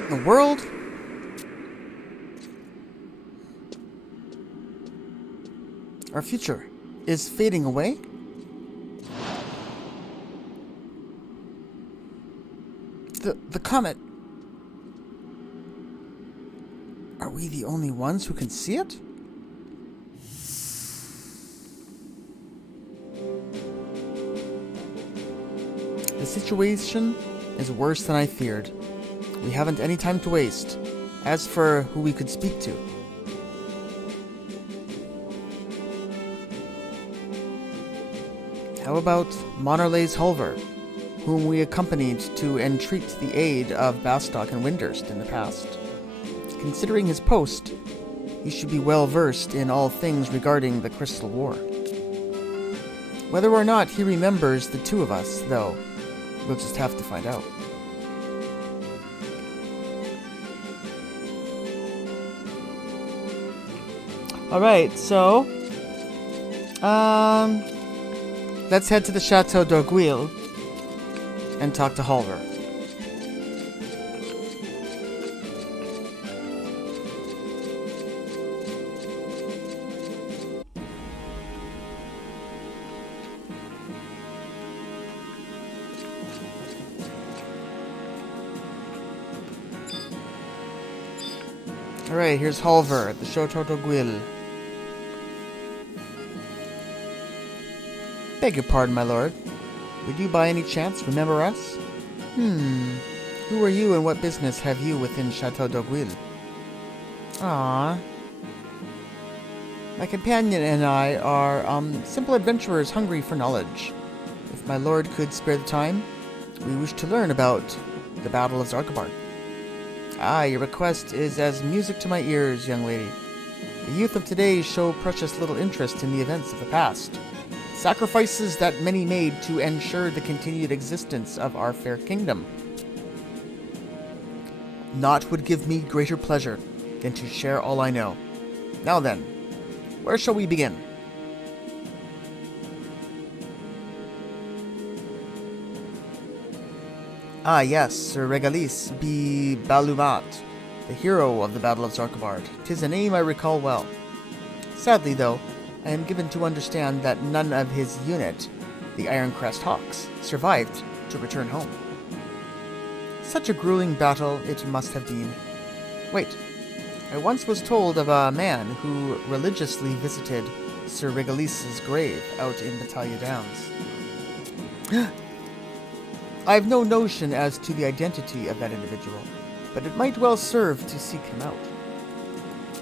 What in the world? Our future is fading away? The comet. Are we the only ones who can see it? The situation is worse than I feared. We haven't any time to waste. As for who we could speak to, how about Monarlays Hulver, whom we accompanied to entreat the aid of Bastock and Windurst in the past? Considering his post, he should be well versed in all things regarding the Crystal War. Whether or not he remembers the two of us, though, we'll just have to find out. Alright, so let's head to the Chateau d'Orgueil and talk to Hulver. Alright, here's Hulver at the Chateau d'Orgueil. Beg your pardon, my lord. Would you by any chance remember us? Who are you and what business have you within Chateau d'Orgueil? Ah, my companion and I are, simple adventurers hungry for knowledge. If my lord could spare the time, we wish to learn about the Battle of Zarkabard. Ah, your request is as music to my ears, young lady. The youth of today show precious little interest in the events of the past. Sacrifices that many made to ensure the continued existence of our fair kingdom. Naught would give me greater pleasure than to share all I know. Now then, where shall we begin? Ah yes, Sir Regalis B. Balumat, the hero of the Battle of Zarkabard. 'Tis a name I recall well. Sadly, though, I am given to understand that none of his unit, the Ironcrest Hawks, survived to return home. Such a grueling battle it must have been. Wait, I once was told of a man who religiously visited Sir Regalis's grave out in Battaglia Downs. I have no notion as to the identity of that individual, but it might well serve to seek him out.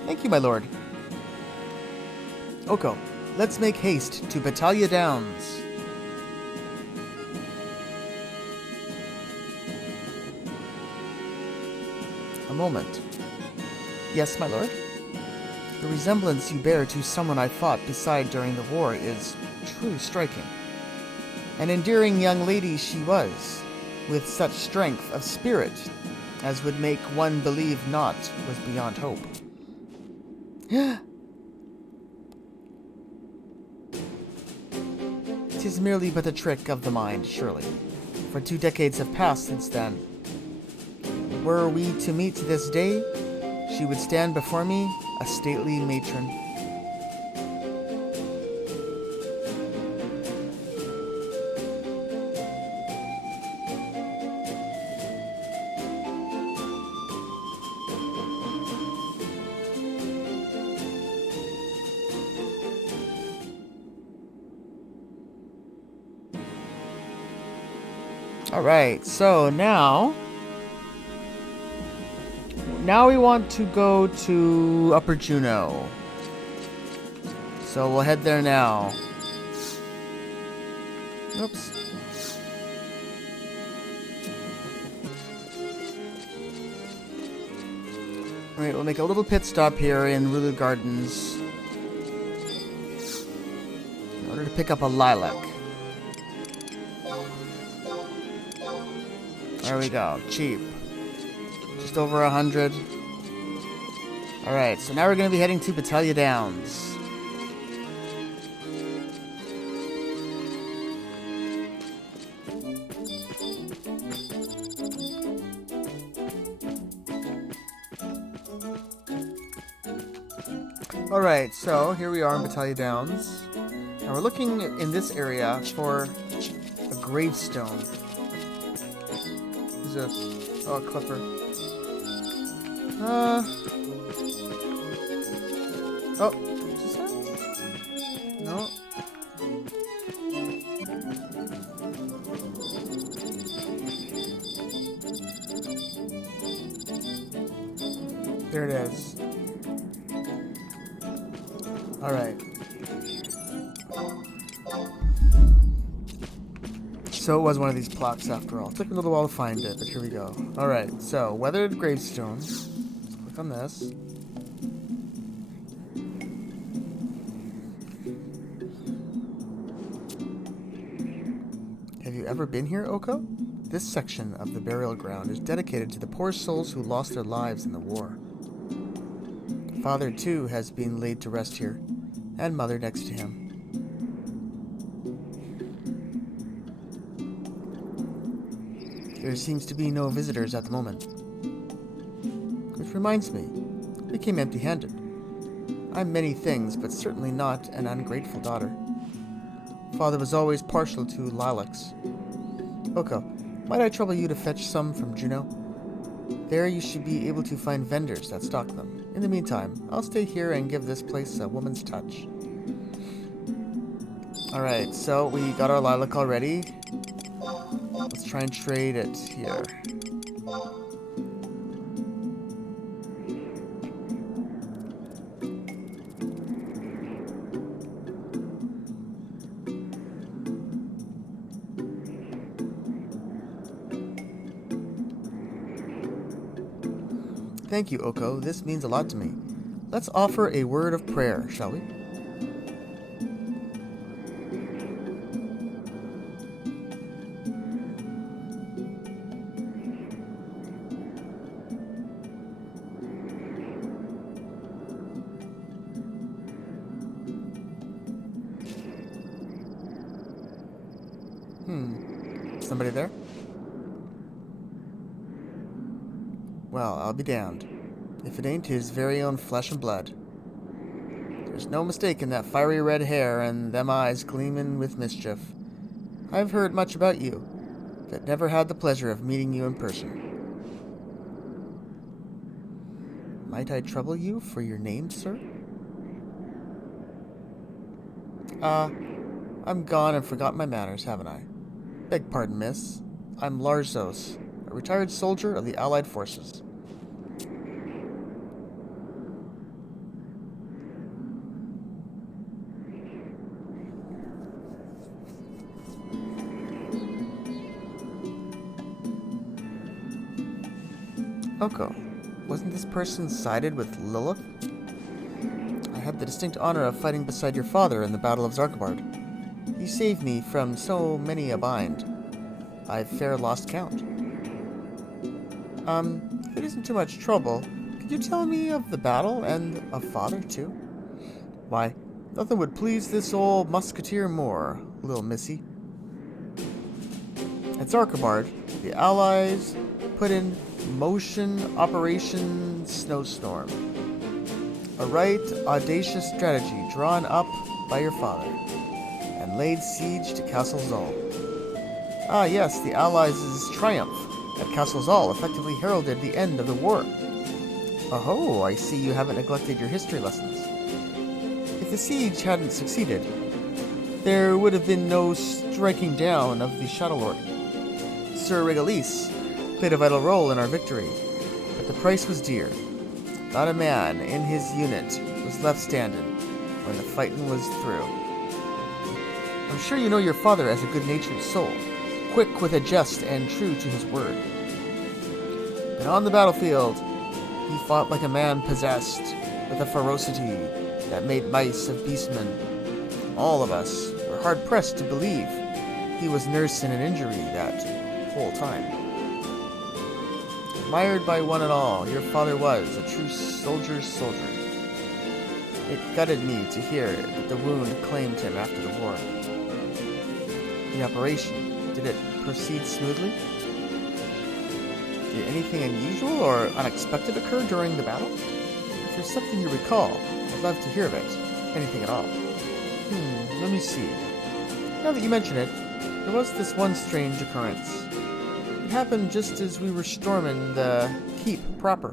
Thank you, my lord. Oko, let's make haste to Battaglia Downs. A moment. Yes, my lord? The resemblance you bear to someone I fought beside during the war is truly striking. An endearing young lady she was, with such strength of spirit as would make one believe naught was beyond hope. 'Tis merely but a trick of the mind, surely, for 2 decades have passed since then. Were we to meet this day, she would stand before me, a stately matron. Alright, so now we want to go to Upper Juno. So we'll head there now. Oops. Alright, we'll make a little pit stop here in Rulu Gardens in order to pick up a lilac. There we go. Cheap. Just over 100. Alright, so now we're going to be heading to Battaglia Downs. Alright, so here we are in Battaglia Downs. And we're looking in this area for a gravestone. There's a... oh, a clipper. Oh, is this it? No. There it is. Alright. So it was one of these plaques after all. It took me a little while to find it, but here we go. Alright, so weathered gravestones. Let's click on this. Have you ever been here, Oko? This section of the burial ground is dedicated to the poor souls who lost their lives in the war. Father, too, has been laid to rest here, and Mother next to him. There seems to be no visitors at the moment. Which reminds me, we came empty-handed. I'm many things, but certainly not an ungrateful daughter. Father was always partial to lilacs. Oko, might I trouble you to fetch some from Juneau? There you should be able to find vendors that stock them. In the meantime, I'll stay here and give this place a woman's touch. Alright, so we got our lilac already. Let's try and trade it here. Thank you, Oko. This means a lot to me. Let's offer a word of prayer, shall we? Somebody there? Well, I'll be damned. If it ain't his very own flesh and blood. There's no mistaking that fiery red hair and them eyes gleaming with mischief. I've heard much about you, but never had the pleasure of meeting you in person. Might I trouble you for your name, sir? I'm gone and forgot my manners, haven't I? Beg pardon, miss. I'm Larzos, a retired soldier of the Allied forces. Oko, wasn't this person sided with Lilith? I had the distinct honor of fighting beside your father in the Battle of Zarkabard. He saved me from so many a bind. I've fair lost count. If it isn't too much trouble, could you tell me of the battle and of father, too? Why, nothing would please this old musketeer more, little missy. At Zarkabard, the Allies put in motion Operation Snowstorm. A right audacious strategy drawn up by your father, and laid siege to Castle Zoll. Ah yes, the Allies' triumph at Castle Zoll effectively heralded the end of the war. Oh, I see you haven't neglected your history lessons. If the siege hadn't succeeded, there would have been no striking down of the Shadow Lord. Sir Regalis played a vital role in our victory, but the price was dear. Not a man in his unit was left standing when the fighting was through. I'm sure you know your father as a good-natured soul, quick with a jest and true to his word. But on the battlefield, he fought like a man possessed with a ferocity that made mice of beastmen. All of us were hard-pressed to believe he was nursing an injury that whole time. Admired by one and all, your father was a true soldier's soldier. It gutted me to hear that the wound claimed him after the war. The operation, did it proceed smoothly? Did anything unusual or unexpected occur during the battle? If there's something you recall, I'd love to hear of it. Anything at all. Let me see. Now that you mention it, there was this one strange occurrence. It happened just as we were storming the keep proper.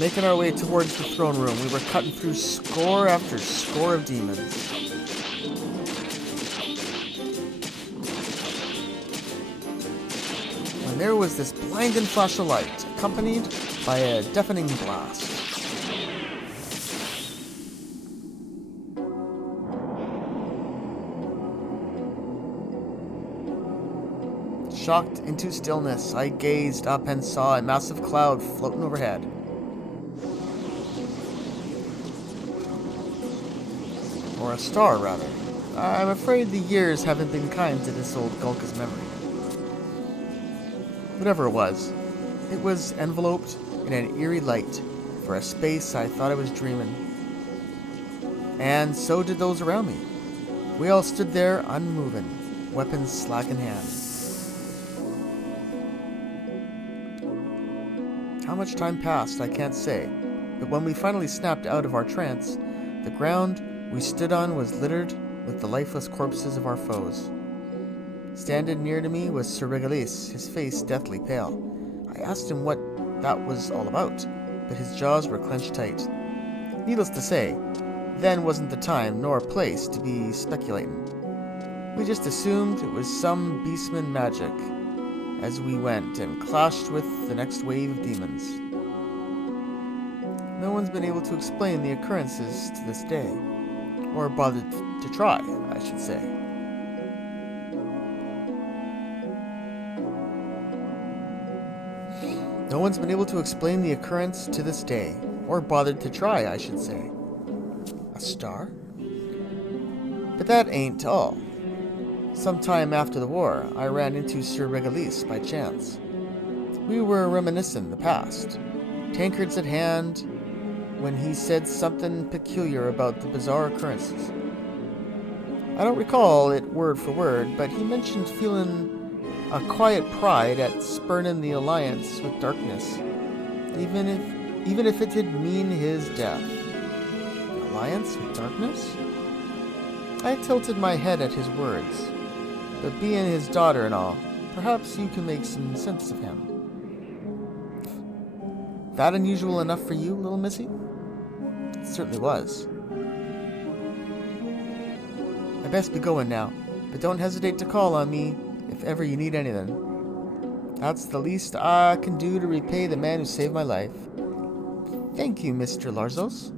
Making our way towards the throne room, we were cutting through score after score of demons. And there was this blinding flash of light, accompanied by a deafening blast. Shocked into stillness, I gazed up and saw a massive cloud floating overhead. Or a star, rather. I'm afraid the years haven't been kind to this old Gulka's memory. Whatever it was enveloped in an eerie light. For a space, I thought I was dreaming. And so did those around me. We all stood there, unmoving, weapons slack in hand. How much time passed, I can't say, but when we finally snapped out of our trance, the ground we stood on was littered with the lifeless corpses of our foes. Standing near to me was Sir Regalis, his face deathly pale. I asked him what that was all about, but his jaws were clenched tight. Needless to say, then wasn't the time nor place to be speculating. We just assumed it was some beastman magic as we went and clashed with the next wave of demons. No one's been able to explain the occurrences to this day. Or bothered to try, I should say. No one's been able to explain the occurrence to this day. Or bothered to try, I should say. A star? But that ain't all. Sometime after the war, I ran into Sir Regalis by chance. We were reminiscing the past. Tankards at hand, when he said something peculiar about the bizarre occurrences. I don't recall it word for word, but he mentioned feeling a quiet pride at spurning the alliance with darkness, even if it did mean his death. Alliance with darkness? I tilted my head at his words, but being his daughter and all, perhaps you can make some sense of him. That unusual enough for you, little missy? It certainly was. I best be going now, but don't hesitate to call on me if ever you need anything. That's the least I can do to repay the man who saved my life. Thank you, Mr. Larzos.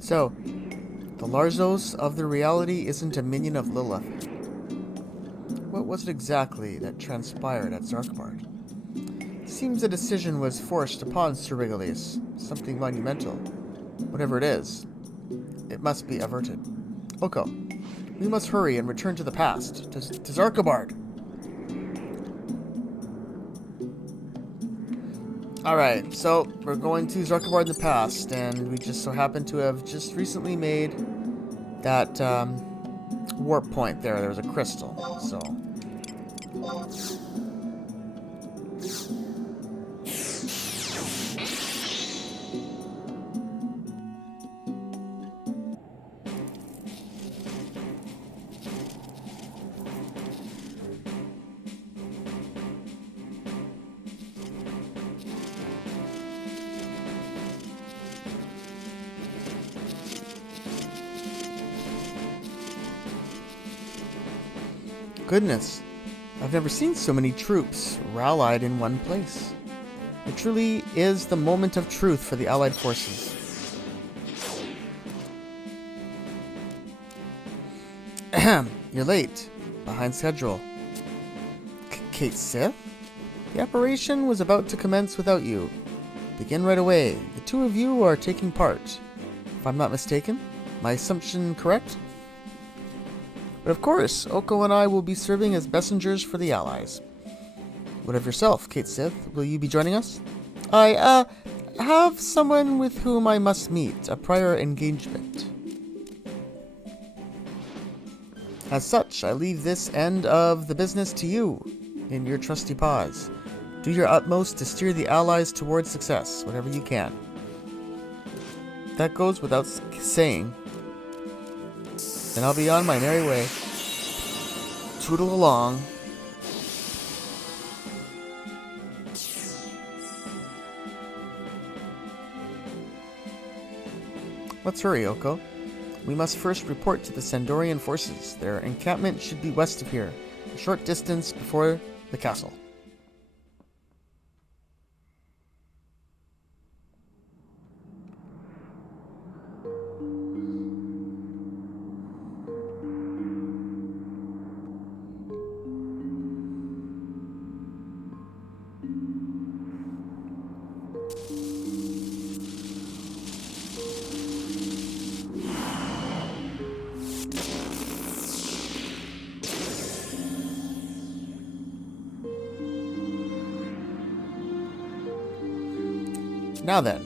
So, the Larzos of the reality isn't a minion of Lilith. What was it exactly that transpired at Zarkbard? Seems a decision was forced upon Sir Regalis, something monumental. Whatever it is, it must be averted. Oko, we must hurry and return to the past, to Zarkbard. Alright, so we're going to Zarkbard in the past, and we just so happen to have just recently made that warp point there. There was a crystal, so... Goodness, I've never seen so many troops rallied in one place. It truly is the moment of truth for the Allied forces. Ahem, you're late. Behind schedule. Kate Sith? The operation was about to commence without you. Begin right away. The two of you are taking part. If I'm not mistaken, my assumption correct? But of course, Oko and I will be serving as messengers for the Allies. What of yourself, Kate Sith? Will you be joining us? I, have someone with whom I must meet, a prior engagement. As such, I leave this end of the business to you, in your trusty paws. Do your utmost to steer the Allies towards success, whatever you can. That goes without saying. Then I'll be on my merry way. Tootle along. Let's hurry, Oko. We must first report to the Sandorian forces. Their encampment should be west of here, a short distance before the castle. Now then,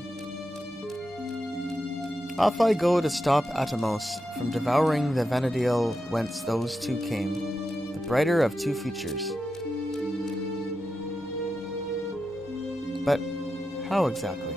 off I go to stop Atomos from devouring the Vanadil whence those two came, the brighter of two futures. But how exactly?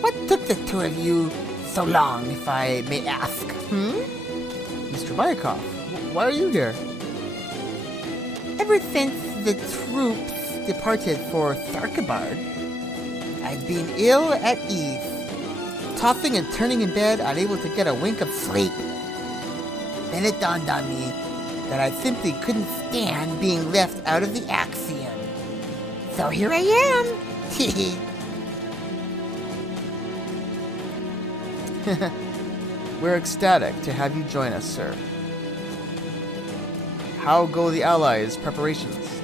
What took the two of you so long, if I may ask? Mr. Bayakov, why are you here? Ever since the troops departed for Tharkabard, I've been ill at ease, tossing and turning in bed, unable to get a wink of sleep. Then it dawned on me that I simply couldn't stand being left out of the Axiom. So here I am. We're ecstatic to have you join us, sir. How go the Allies' preparations?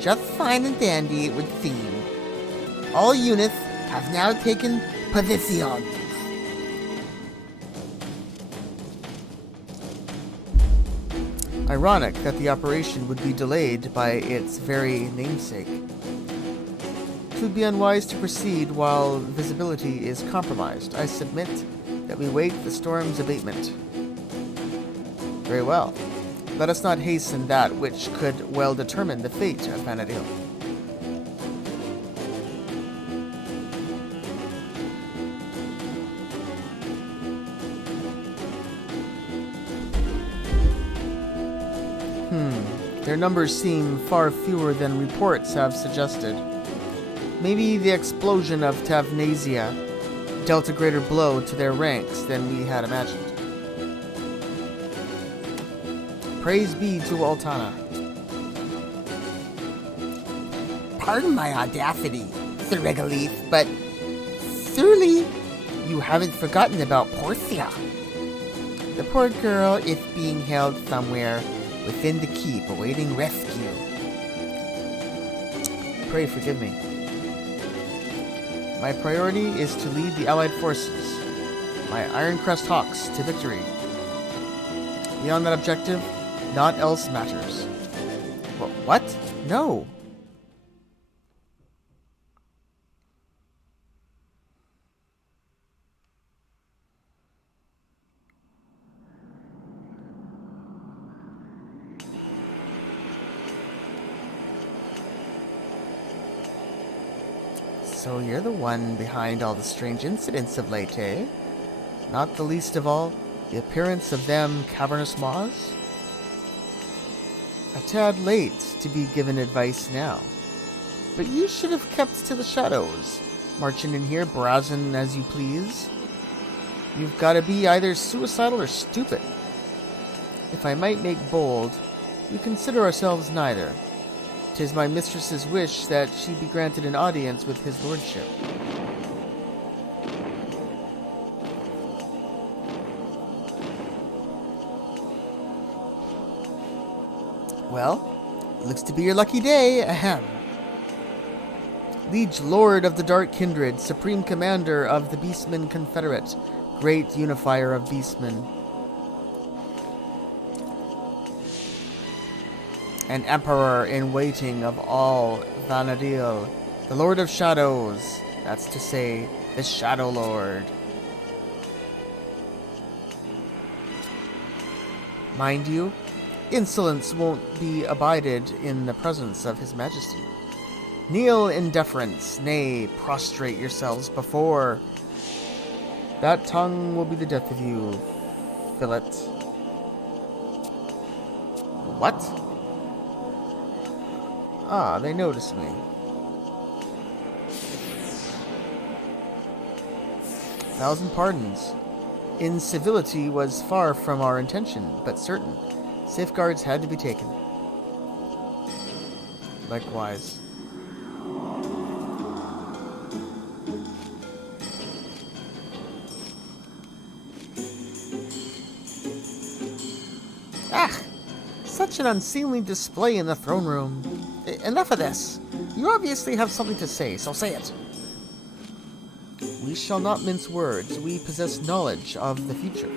Just fine and dandy, it would seem. All units have now taken position. Ironic that the operation would be delayed by its very namesake. It would be unwise to proceed while visibility is compromised. I submit that we wait the storm's abatement. Very well. Let us not hasten that which could well determine the fate of Vanadil. Their numbers seem far fewer than reports have suggested. Maybe the explosion of Tavnasia dealt a greater blow to their ranks than we had imagined. Praise be to Altana. Pardon my audacity, Sir Regalith, but surely you haven't forgotten about Portia. The poor girl is being held somewhere within the keep, awaiting rescue. Pray forgive me. My priority is to lead the Allied forces, my Iron Crest Hawks, to victory. Beyond that objective, naught else matters. What? No. So you're the one behind all the strange incidents of late, eh? Not the least of all, the appearance of them cavernous maws? A tad late to be given advice now. But you should have kept to the shadows, marching in here browsing as you please. You've got to be either suicidal or stupid. If I might make bold, we consider ourselves neither. 'Tis my mistress's wish that she be granted an audience with his lordship. Well, looks to be your lucky day. Ahem. Liege Lord of the Dark Kindred, Supreme Commander of the Beastmen Confederate, Great Unifier of Beastmen, and Emperor in Waiting of all Vanadil, the Lord of Shadows, that's to say, the Shadow Lord. Mind you, insolence won't be abided in the presence of His Majesty. Kneel in deference, nay, prostrate yourselves before. That tongue will be the death of you, fillet. What? Ah, they notice me. Thousand pardons. Incivility was far from our intention, but certain. Safeguards had to be taken. Likewise. Ah! Such an unseemly display in the throne room. Enough of this. You obviously have something to say, so say it. We shall not mince words. We possess knowledge of the future.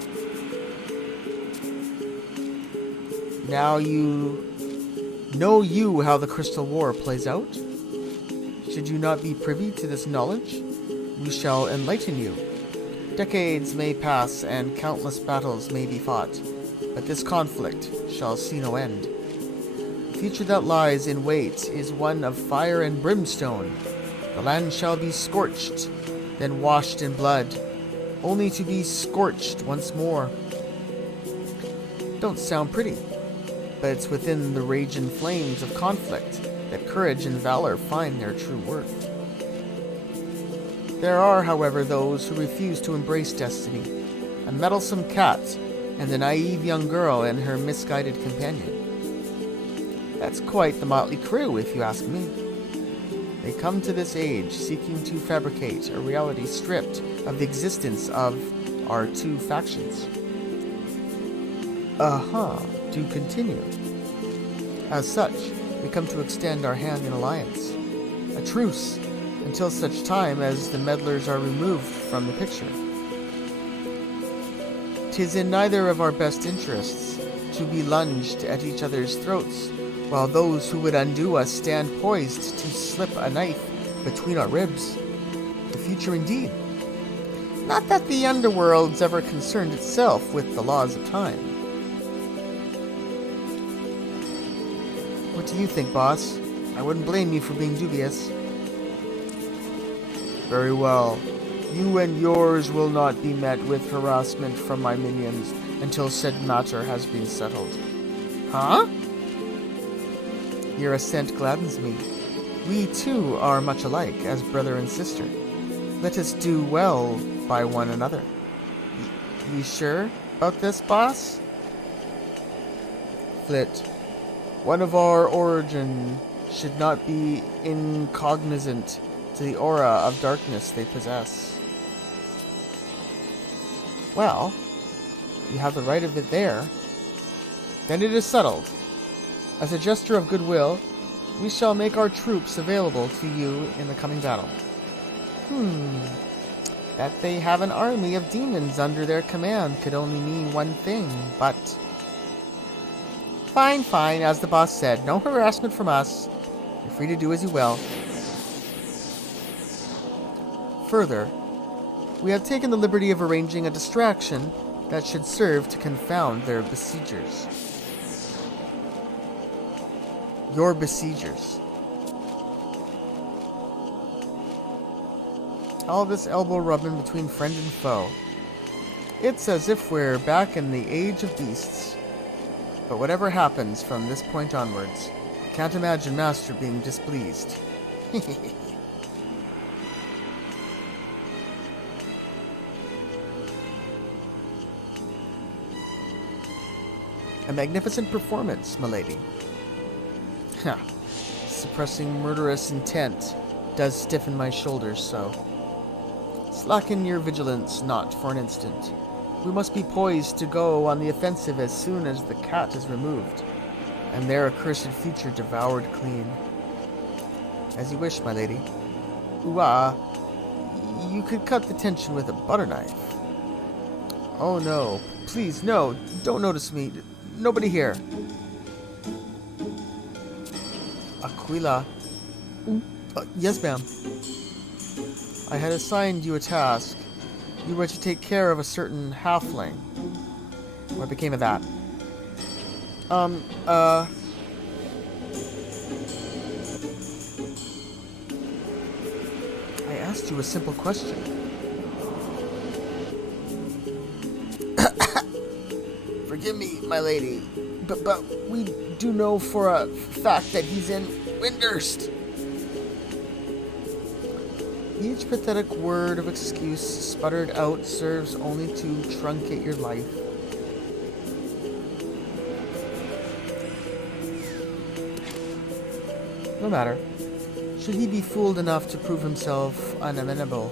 Now you how the Crystal War plays out? Should you not be privy to this knowledge, we shall enlighten you. Decades may pass and countless battles may be fought, but this conflict shall see no end. The future that lies in wait is one of fire and brimstone. The land shall be scorched, then washed in blood, only to be scorched once more. Don't sound pretty, but it's within the raging flames of conflict that courage and valor find their true worth. There are, however, those who refuse to embrace destiny, a meddlesome cat, and a naive young girl and her misguided companion. That's quite the motley crew, if you ask me. They come to this age seeking to fabricate a reality stripped of the existence of our two factions. Do continue. As such, we come to extend our hand in alliance. A truce, until such time as the meddlers are removed from the picture. 'Tis in neither of our best interests to be lunged at each other's throats, while those who would undo us stand poised to slip a knife between our ribs. The future indeed. Not that the underworld's ever concerned itself with the laws of time. What do you think, boss? I wouldn't blame you for being dubious. Very well. You and yours will not be met with harassment from my minions until said matter has been settled. Huh? Your assent gladdens me. We too are much alike, as brother and sister. Let us do well by one another. You sure about this, boss? Flit. One of our origin should not be incognizant to the aura of darkness they possess. Well, you have the right of it there. Then it is settled. As a gesture of goodwill, we shall make our troops available to you in the coming battle. That they have an army of demons under their command could only mean one thing, but... Fine, as the boss said, no harassment from us. You're free to do as you will. Further, we have taken the liberty of arranging a distraction that should serve to confound their besiegers. Your besiegers. All this elbow rubbing between friend and foe. It's as if we're back in the age of beasts. But whatever happens from this point onwards, I can't imagine Master being displeased. A magnificent performance, milady. Suppressing murderous intent does stiffen my shoulders so. Slacken your vigilance not for an instant. We must be poised to go on the offensive as soon as the cat is removed. and their accursed future devoured clean. As you wish, my lady. Ooh, you could cut the tension with a butter knife. Oh no, please, no, don't notice me. Nobody here. Aquila. Yes, ma'am. I had assigned you a task. You were to take care of a certain halfling. What became of that? I asked you a simple question. Forgive me, my lady, but we do know for a fact that he's in Windurst. Each pathetic word of excuse sputtered out serves only to truncate your life. No matter. Should he be fooled enough to prove himself unamenable,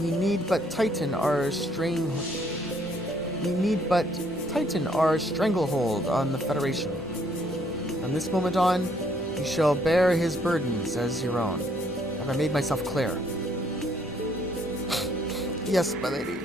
we need but tighten our stranglehold on the Federation. From this moment on, you shall bear his burdens as your own. Have I made myself clear? Yes, my lady.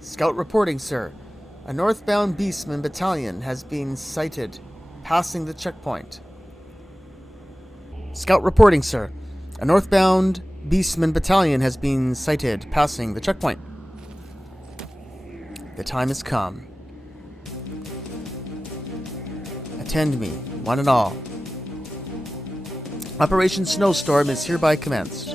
Scout reporting, sir. A northbound Beastman battalion has been sighted, passing the checkpoint. Scout reporting, sir. A northbound Beastman battalion has been sighted, passing the checkpoint. The time has come. Attend me, one and all. Operation Snowstorm is hereby commenced.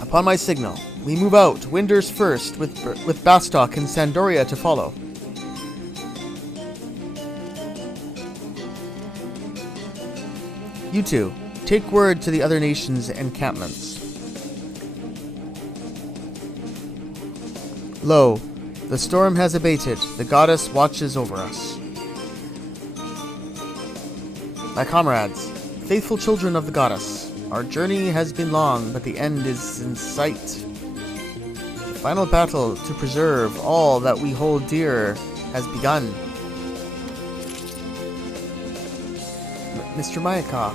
Upon my signal, we move out, Windurst first, with Bastok and Sandoria to follow. You two, take word to the other nations' encampments. Lo, the storm has abated, the goddess watches over us. My comrades, faithful children of the goddess, our journey has been long, but the end is in sight. The final battle to preserve all that we hold dear has begun. Mr. Mayakov,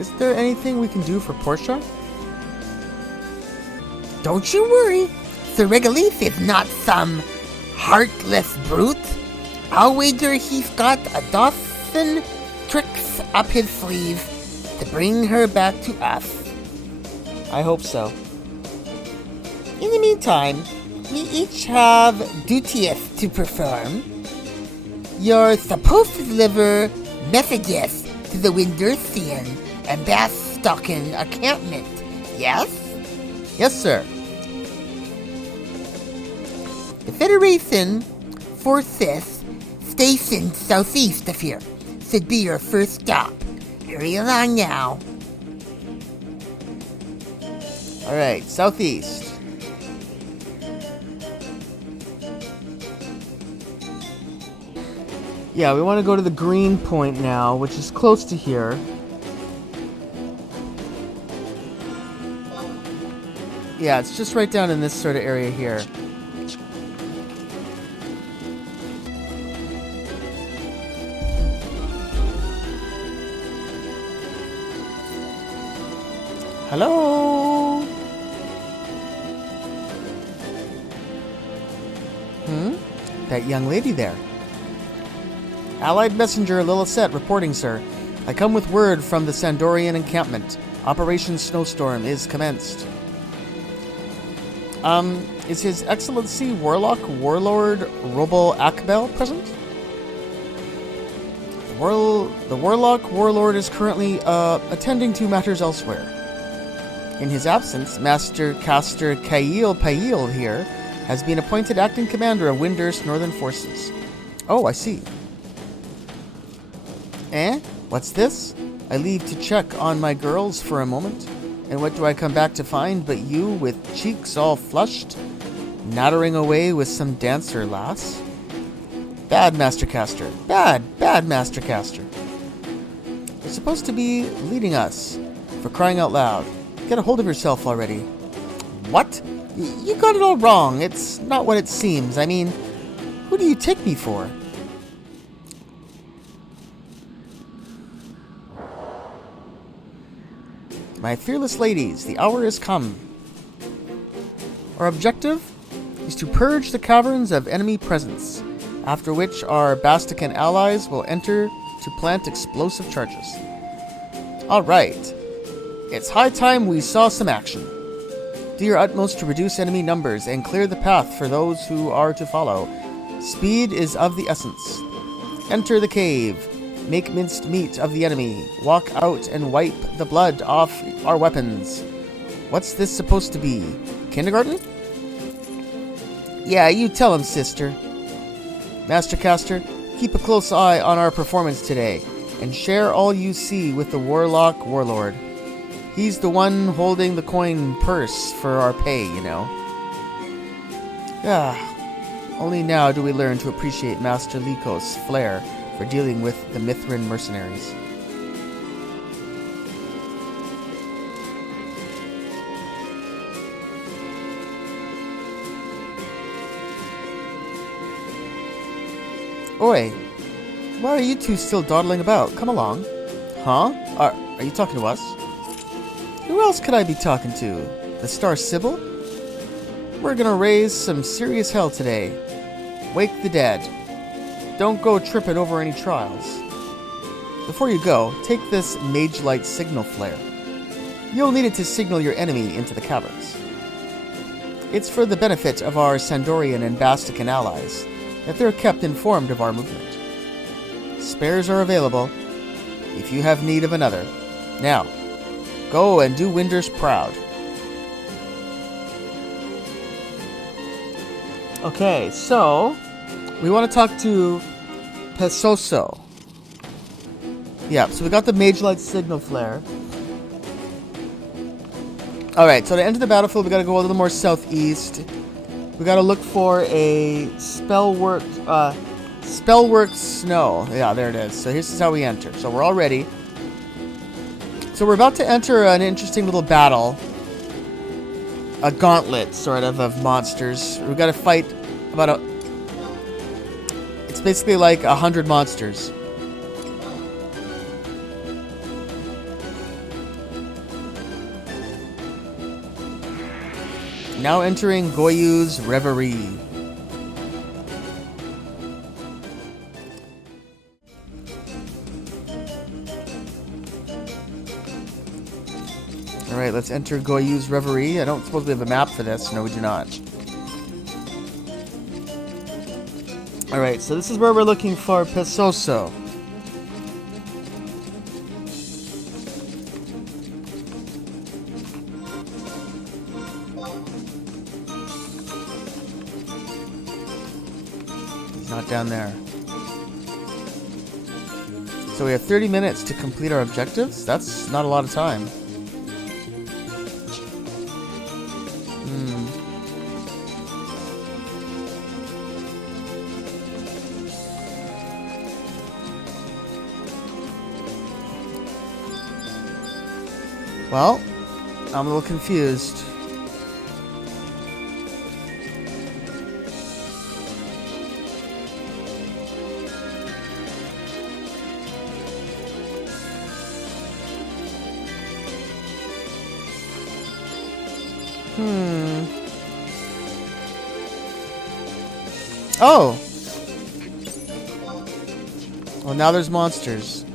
is there anything we can do for Portia? Don't you worry. The Regalife is not some heartless brute. I'll wager he's got a dozen tricks up his sleeve to bring her back to us. I hope so. In the meantime, we each have duties to perform. You're supposed to deliver messages to the Windurstian and Bastocken encampment, yes? Yes, sir. The Federation forces stationed southeast of here should be your first stop. Hurry along now. Alright, southeast. Yeah, we want to go to the green point now, which is close to here. Yeah, it's just right down in this sort of area here. Hello? That young lady there. Allied Messenger Lilithset reporting, sir. I come with word from the Sandorian encampment. Operation Snowstorm is commenced. Is His Excellency Warlord Robel Akbel present? The Warlord is currently attending to matters elsewhere. In his absence, Master Caster Kail Pail here has been appointed acting commander of Windurst Northern Forces. Oh, I see. What's this? I leave to check on my girls for a moment. And what do I come back to find but you with cheeks all flushed? nattering away with some dancer lass. Bad, Master Caster. Bad, Master Caster. You're supposed to be leading us, for crying out loud. Get a hold of yourself already. What? You got it all wrong. It's not what it seems. I mean, who do you take me for? My fearless ladies, the hour is come. Our objective is to purge the caverns of enemy presence, after which our Bastican allies will enter to plant explosive charges. Alright, it's high time we saw some action. Do your utmost to reduce enemy numbers and clear the path for those who are to follow. Speed is of the essence. Enter the cave. Make minced meat of the enemy. Walk out and wipe the blood off our weapons. What's this supposed to be? Kindergarten? Yeah, you tell him, sister. Master Caster, keep a close eye on our performance today, and share all you see with the Warlock Warlord. He's the one holding the coin purse for our pay, you know. Only now do we learn to appreciate Master Lycos' flair for dealing with the Mithrin mercenaries. Oi, why are you two still dawdling about? Come along. Huh? Are you talking to us? Who else could I be talking to? The Star Sybil? We're gonna raise some serious hell today. Wake the dead. Don't go tripping over any trials. Before you go, take this Mage Light signal flare. You'll need it to signal your enemy into the caverns. It's for the benefit of our Sandorian and Bastican allies that they're kept informed of our movement. Spares are available if you have need of another. Now, go and do Winders proud. Okay, so we want to talk to Pesoso. Yeah, so we got the Mage Light signal flare. Alright, so to enter the battlefield, we gotta go a little more southeast. We gotta look for a Spellwork Snow. Yeah, there it is. So here's how we enter. So we're all ready. So we're about to enter an interesting little battle. A gauntlet, sort of monsters. We gotta fight about it's basically like 100 monsters. Now entering Goyu's Reverie. Alright, let's enter Goyu's Reverie. I don't suppose we have a map for this. No, we do not. Alright, so this is where we're looking for Pesoso. He's not down there. So we have 30 minutes to complete our objectives? That's not a lot of time. Well, I'm a little confused. Oh! Well, now there's monsters.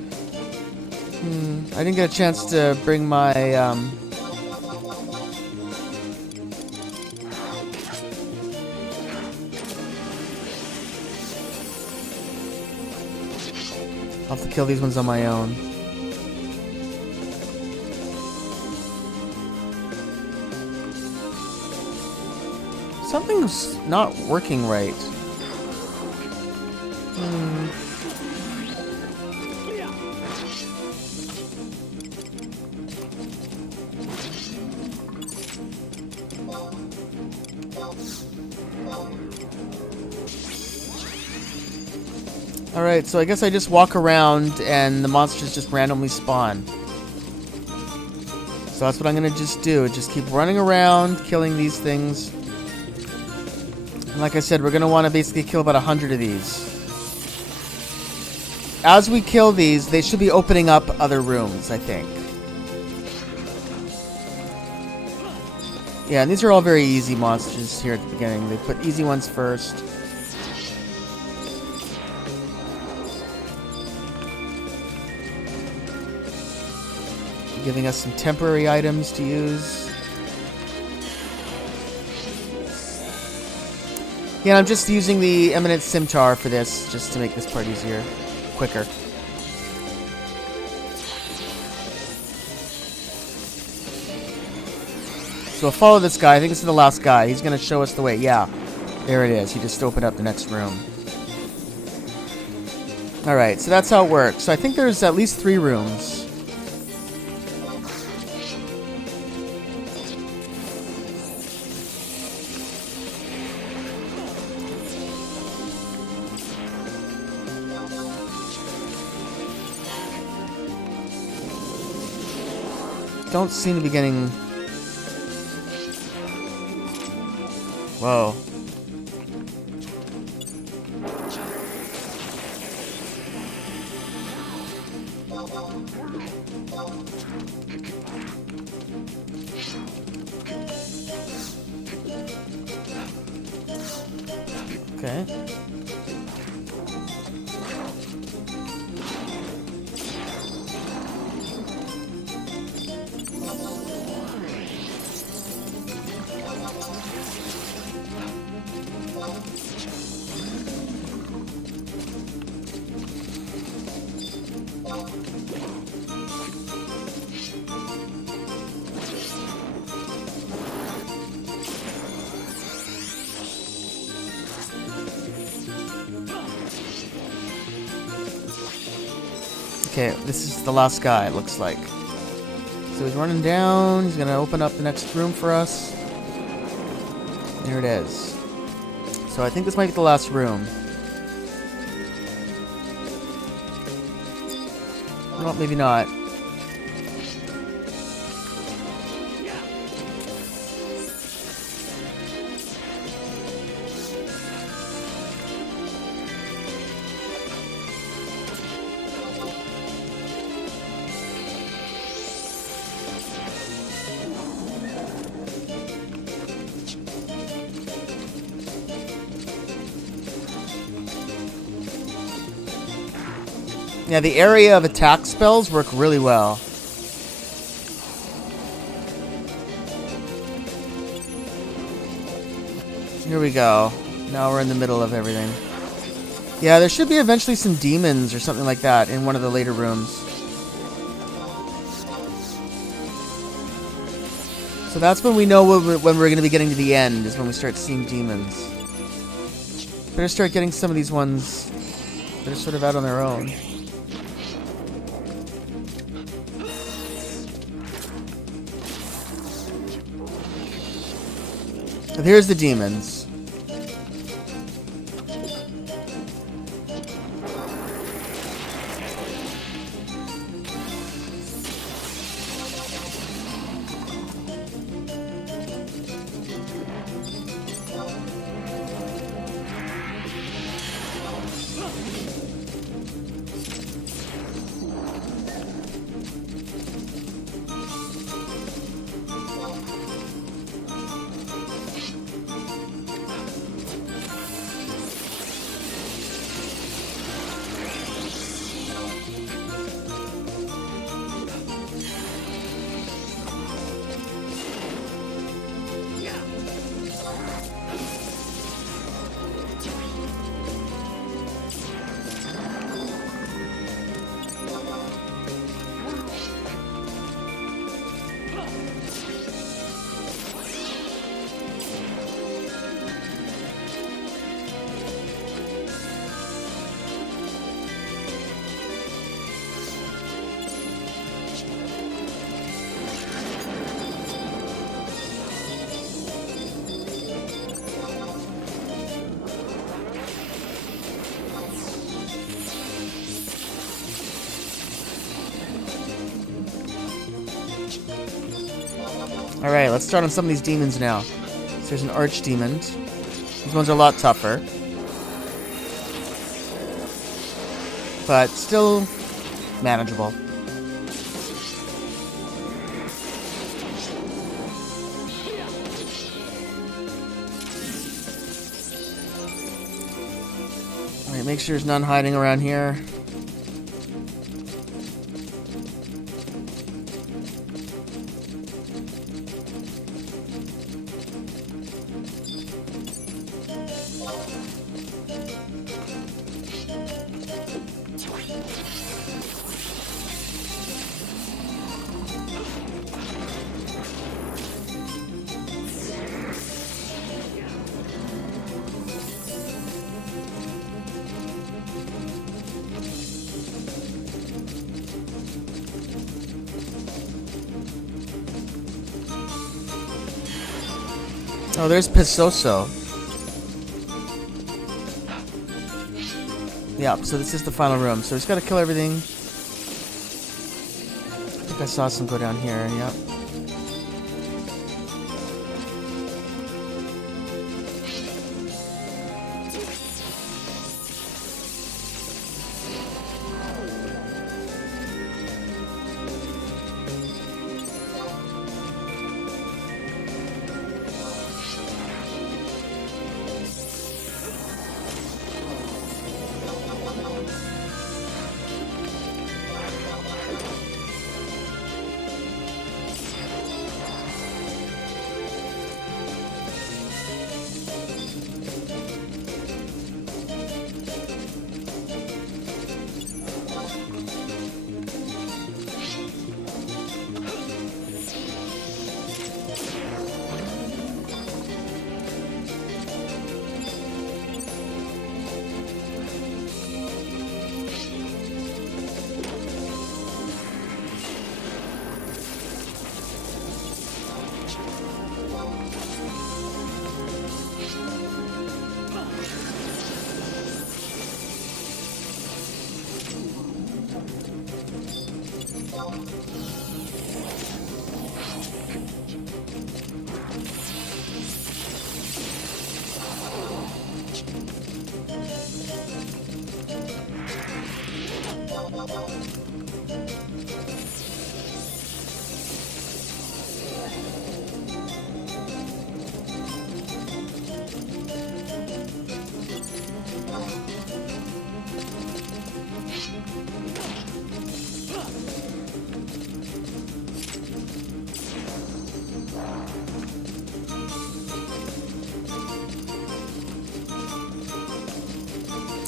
I didn't get a chance to bring my, I'll have to kill these ones on my own. Something's not working right. Alright, so I guess I just walk around and the monsters just randomly spawn. So that's what I'm gonna just do. Just keep running around, killing these things. And like I said, we're gonna want to basically kill about 100 of these. As we kill these, they should be opening up other rooms, I think. Yeah, and these are all very easy monsters here at the beginning. They put easy ones first. Giving us some temporary items to use. Yeah, I'm just using the Eminent Scimitar for this, just to make this part easier, quicker. So we'll follow this guy. I think this is the last guy. He's going to show us the way. Yeah, there it is. He just opened up the next room. Alright, so that's how it works. So I think there's at least 3 rooms. Don't seem to be getting... Whoa. Okay. Okay, this is the last guy, it looks like. So he's running down. He's going to open up the next room for us. There it is. So I think this might be the last room. Well, maybe not. Yeah, the area of attack spells work really well. Here we go. Now we're in the middle of everything. Yeah, there should be eventually some demons or something like that in one of the later rooms. So that's when we know when we're going to be getting to the end, is when we start seeing demons. Better start getting some of these ones that are sort of out on their own. And here's the demons. Alright, let's start on some of these demons now. So there's an archdemon. These ones are a lot tougher. But still manageable. Alright, make sure there's none hiding around here. Oh, there's Pisoso. Yep, so this is the final room. So we just gotta kill everything. I think I saw some go down here, yep.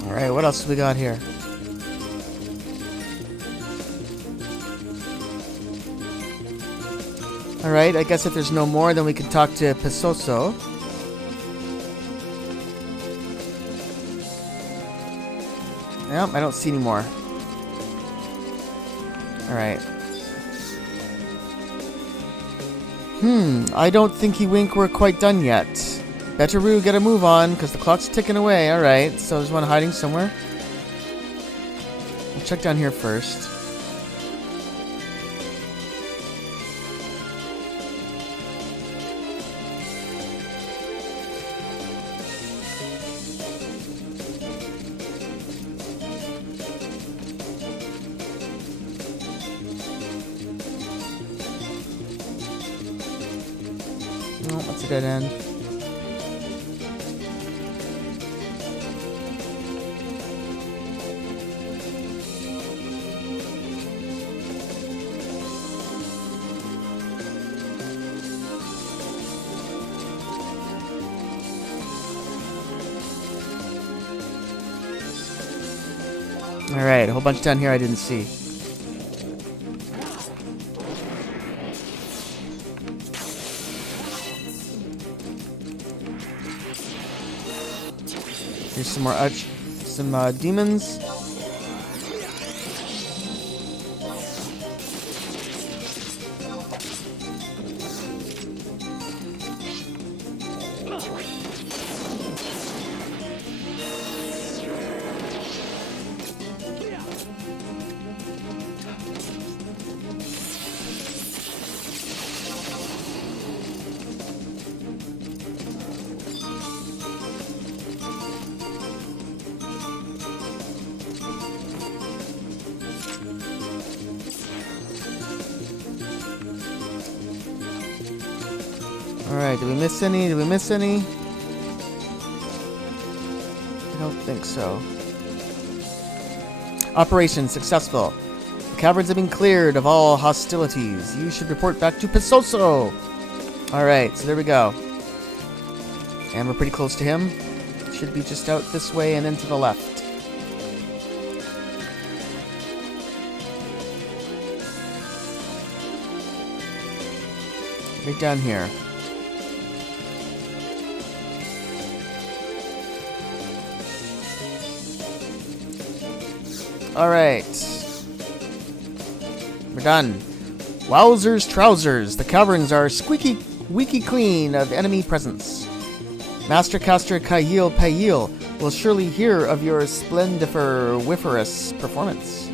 Alright, what else do we got here? Alright, I guess if there's no more, then we can talk to Pisoso. Yep, I don't see any more. Alright. I don't think Wink we're quite done yet. Better Roo, get a move on, because the clock's ticking away. Alright, so there's one hiding somewhere. We'll check down here first. No, that's a dead end. Alright, a whole bunch down here I didn't see. Here's some more demons. Alright, did we miss any? Did we miss any? I don't think so. Operation successful. The caverns have been cleared of all hostilities. You should report back to Pisoso. Alright, so there we go. And we're pretty close to him. Should be just out this way and then to the left. Right down here. Alright. We're done. Wowzers trousers. The caverns are squeaky clean of enemy presence. Master Caster Kayil Payil will surely hear of your splendiferous performance.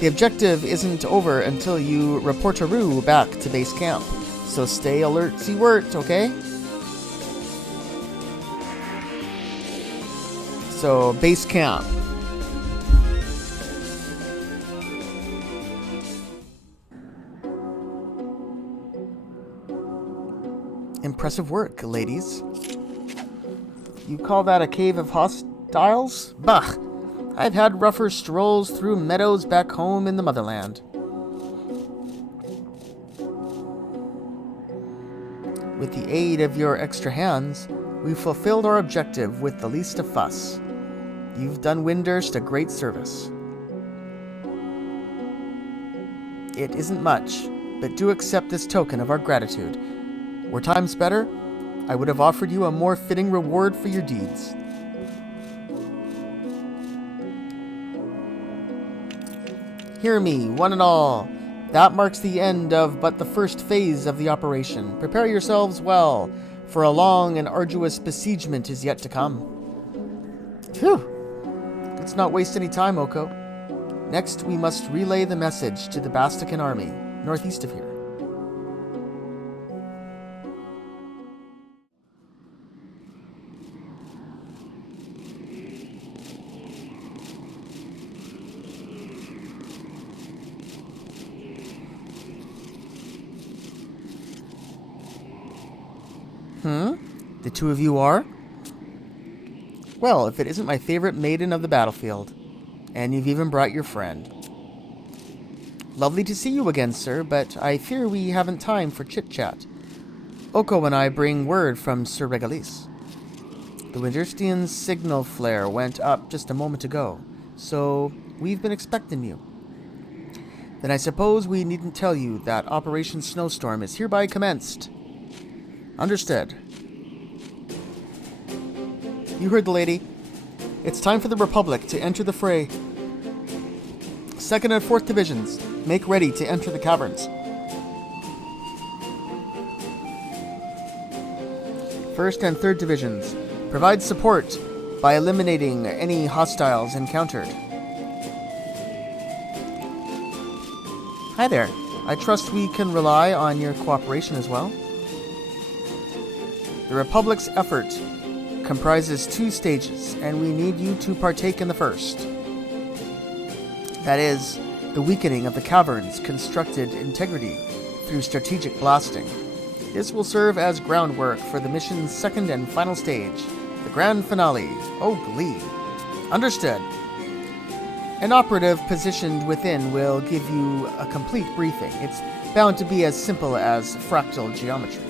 The objective isn't over until you reportaroo back to base camp. So stay alert, see wort, okay? So, base camp. Impressive work, ladies. You call that a cave of hostiles? Bah! I've had rougher strolls through meadows back home in the motherland. With the aid of your extra hands, we've fulfilled our objective with the least of fuss. You've done Windurst a great service. It isn't much, but do accept this token of our gratitude. Were times better, I would have offered you a more fitting reward for your deeds. Hear me, one and all. That marks the end of but the first phase of the operation. Prepare yourselves well, for a long and arduous besiegement is yet to come. Phew! Let's not waste any time, Oko. Next, we must relay the message to the Bastican army, northeast of here. The two of you are? Well, if it isn't my favorite maiden of the battlefield. And you've even brought your friend. Lovely to see you again, sir, but I fear we haven't time for chit-chat. Oko and I bring word from Sir Regalis. The Winterstian's signal flare went up just a moment ago, so we've been expecting you. Then I suppose we needn't tell you that Operation Snowstorm is hereby commenced. Understood. You heard the lady. It's time for the Republic to enter the fray. 2nd and 4th Divisions, make ready to enter the caverns. 1st and 3rd Divisions, provide support by eliminating any hostiles encountered. Hi there. I trust we can rely on your cooperation as well. The Republic's effort comprises 2 stages, and we need you to partake in the first. That is, the weakening of the cavern's constructed integrity through strategic blasting. This will serve as groundwork for the mission's 2nd and final stage, the grand finale. Oh, glee. Understood. An operative positioned within will give you a complete briefing. It's bound to be as simple as fractal geometry.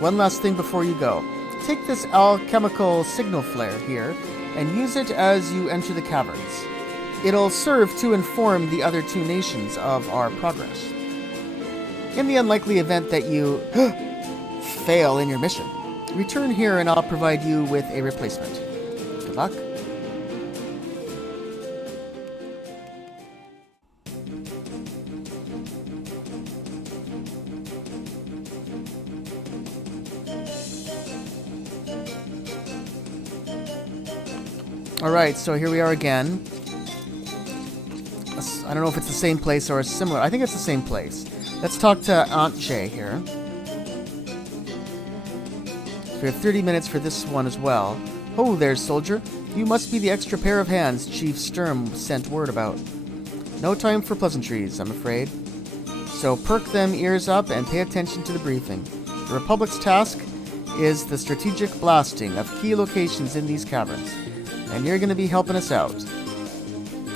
One last thing before you go. Take this alchemical signal flare here and use it as you enter the caverns. It'll serve to inform the other 2 nations of our progress. In the unlikely event that you fail in your mission, return here and I'll provide you with a replacement. Good luck. Alright, so here we are again. I don't know if it's the same place or similar. I think it's the same place. Let's talk to Aunt Jay here. So we have 30 minutes for this one as well. Oh, there, soldier. You must be the extra pair of hands Chief Sturm sent word about. No time for pleasantries, I'm afraid. So perk them ears up and pay attention to the briefing. The Republic's task is the strategic blasting of key locations in these caverns, and you're going to be helping us out.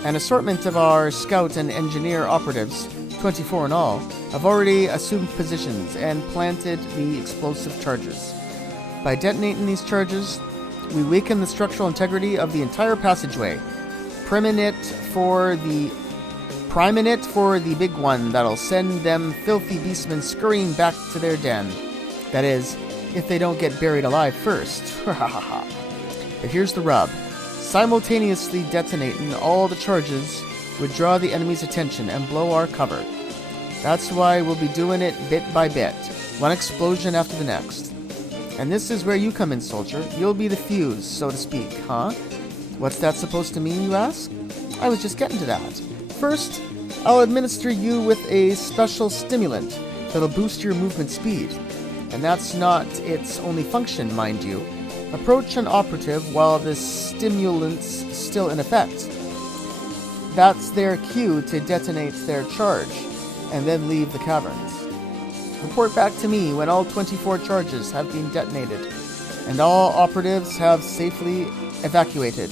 An assortment of our scout and engineer operatives, 24 in all, have already assumed positions and planted the explosive charges. By detonating these charges, we weaken the structural integrity of the entire passageway, priming it for the big one that'll send them filthy beastmen scurrying back to their den. That is, if they don't get buried alive first. But here's the rub. Simultaneously detonating all the charges would draw the enemy's attention and blow our cover. That's why we'll be doing it bit by bit, one explosion after the next. And this is where you come in, soldier. You'll be the fuse, so to speak, huh? What's that supposed to mean, you ask? I was just getting to that. First, I'll administer you with a special stimulant that'll boost your movement speed. And that's not its only function, mind you. Approach an operative while the stimulant's still in effect. That's their cue to detonate their charge, and then leave the caverns. Report back to me when all 24 charges have been detonated, and all operatives have safely evacuated.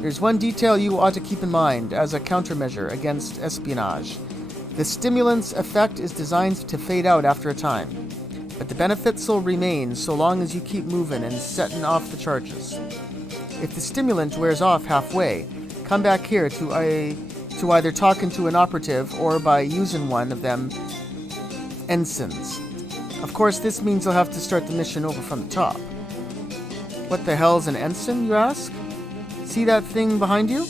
There's one detail you ought to keep in mind as a countermeasure against espionage. The stimulant's effect is designed to fade out after a time, but the benefits will remain so long as you keep moving and setting off the charges. If the stimulant wears off halfway, come back here to either talking to an operative or by using one of them ensigns. Of course, this means you'll have to start the mission over from the top. What the hell's an ensign, you ask? See that thing behind you?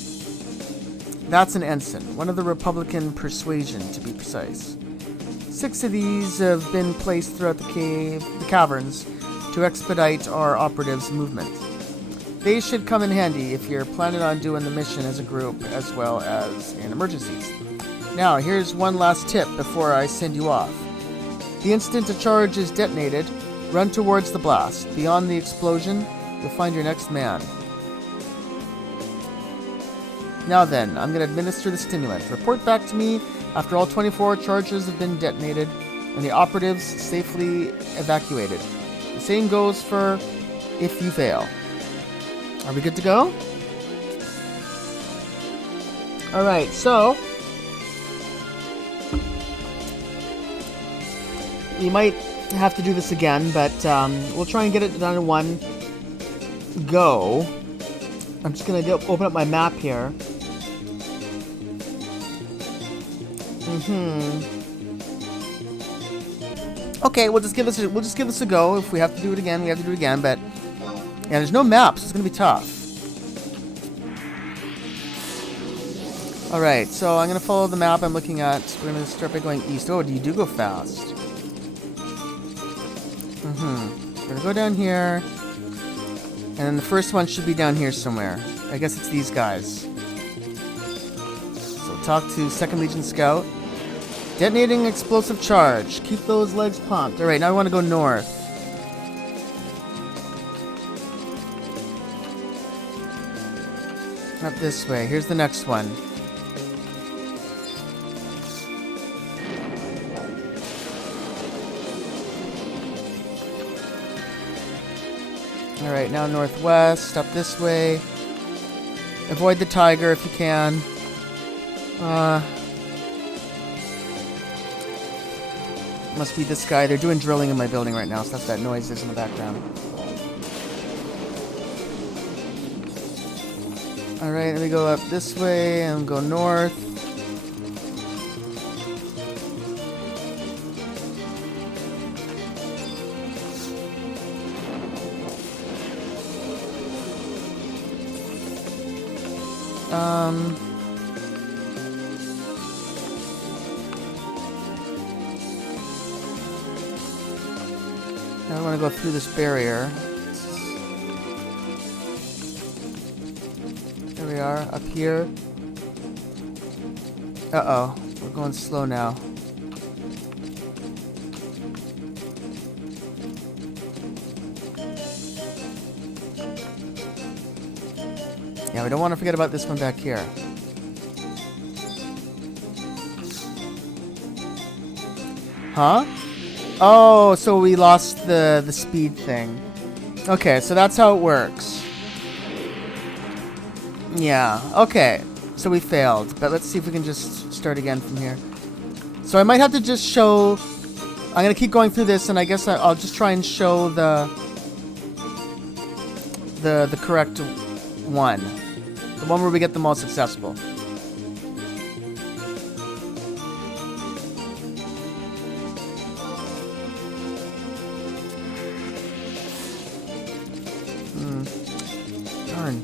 That's an ensign, one of the Republican persuasion, to be precise. 6 of these have been placed throughout the caverns to expedite our operatives' movement. They should come in handy if you're planning on doing the mission as a group as well as in emergencies. Now, here's one last tip before I send you off. The instant a charge is detonated, run towards the blast. Beyond the explosion, you'll find your next man. Now then, I'm going to administer the stimulant. Report back to me after all 24 charges have been detonated and the operatives safely evacuated. The same goes for if you fail. Are we good to go? Alright, so you might have to do this again, but we'll try and get it done in one go. I'm just going to open up my map here. Okay, we'll just give this a go. If we have to do it again, we have to do it again. But yeah, there's no maps. It's gonna be tough. All right, so I'm gonna follow the map I'm looking at. We're gonna start by going east. Oh, you do go fast. We're gonna go down here, and then the first one should be down here somewhere. I guess it's these guys. So talk to 2nd Legion Scout. Detonating explosive charge. Keep those legs pumped. Alright, now I want to go north. Up this way. Here's the next one. Alright, now northwest. Up this way. Avoid the tiger if you can. Must be this guy. They're doing drilling in my building right now, so that's that noise is in the background. Alright, let me go up this way and go north. I don't want to go through this barrier. There we are, up here. Uh-oh, we're going slow now. Yeah, we don't want to forget about this one back here. Huh? Oh, so we lost the speed thing. Okay, so that's how it works. Yeah, okay. So we failed, but let's see if we can just start again from here. So I might have to just show... I'm going to keep going through this, and I guess I'll just try and show the correct one. The one where we get the most successful. Darn.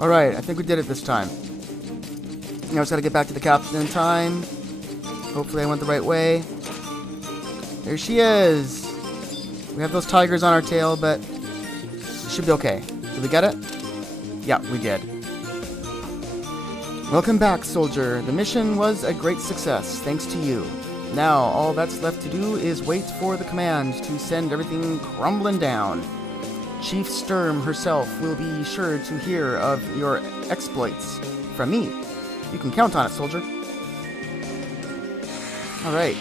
Alright, I think we did it this time. Now I just gotta get back to the captain in time. Hopefully I went the right way. There she is! We have those tigers on our tail, but it should be okay. Did we get it? Yeah, we did. Welcome back, soldier. The mission was a great success, thanks to you. Now, all that's left to do is wait for the command to send everything crumbling down. Chief Sturm herself will be sure to hear of your exploits from me. You can count on it, soldier. Alright.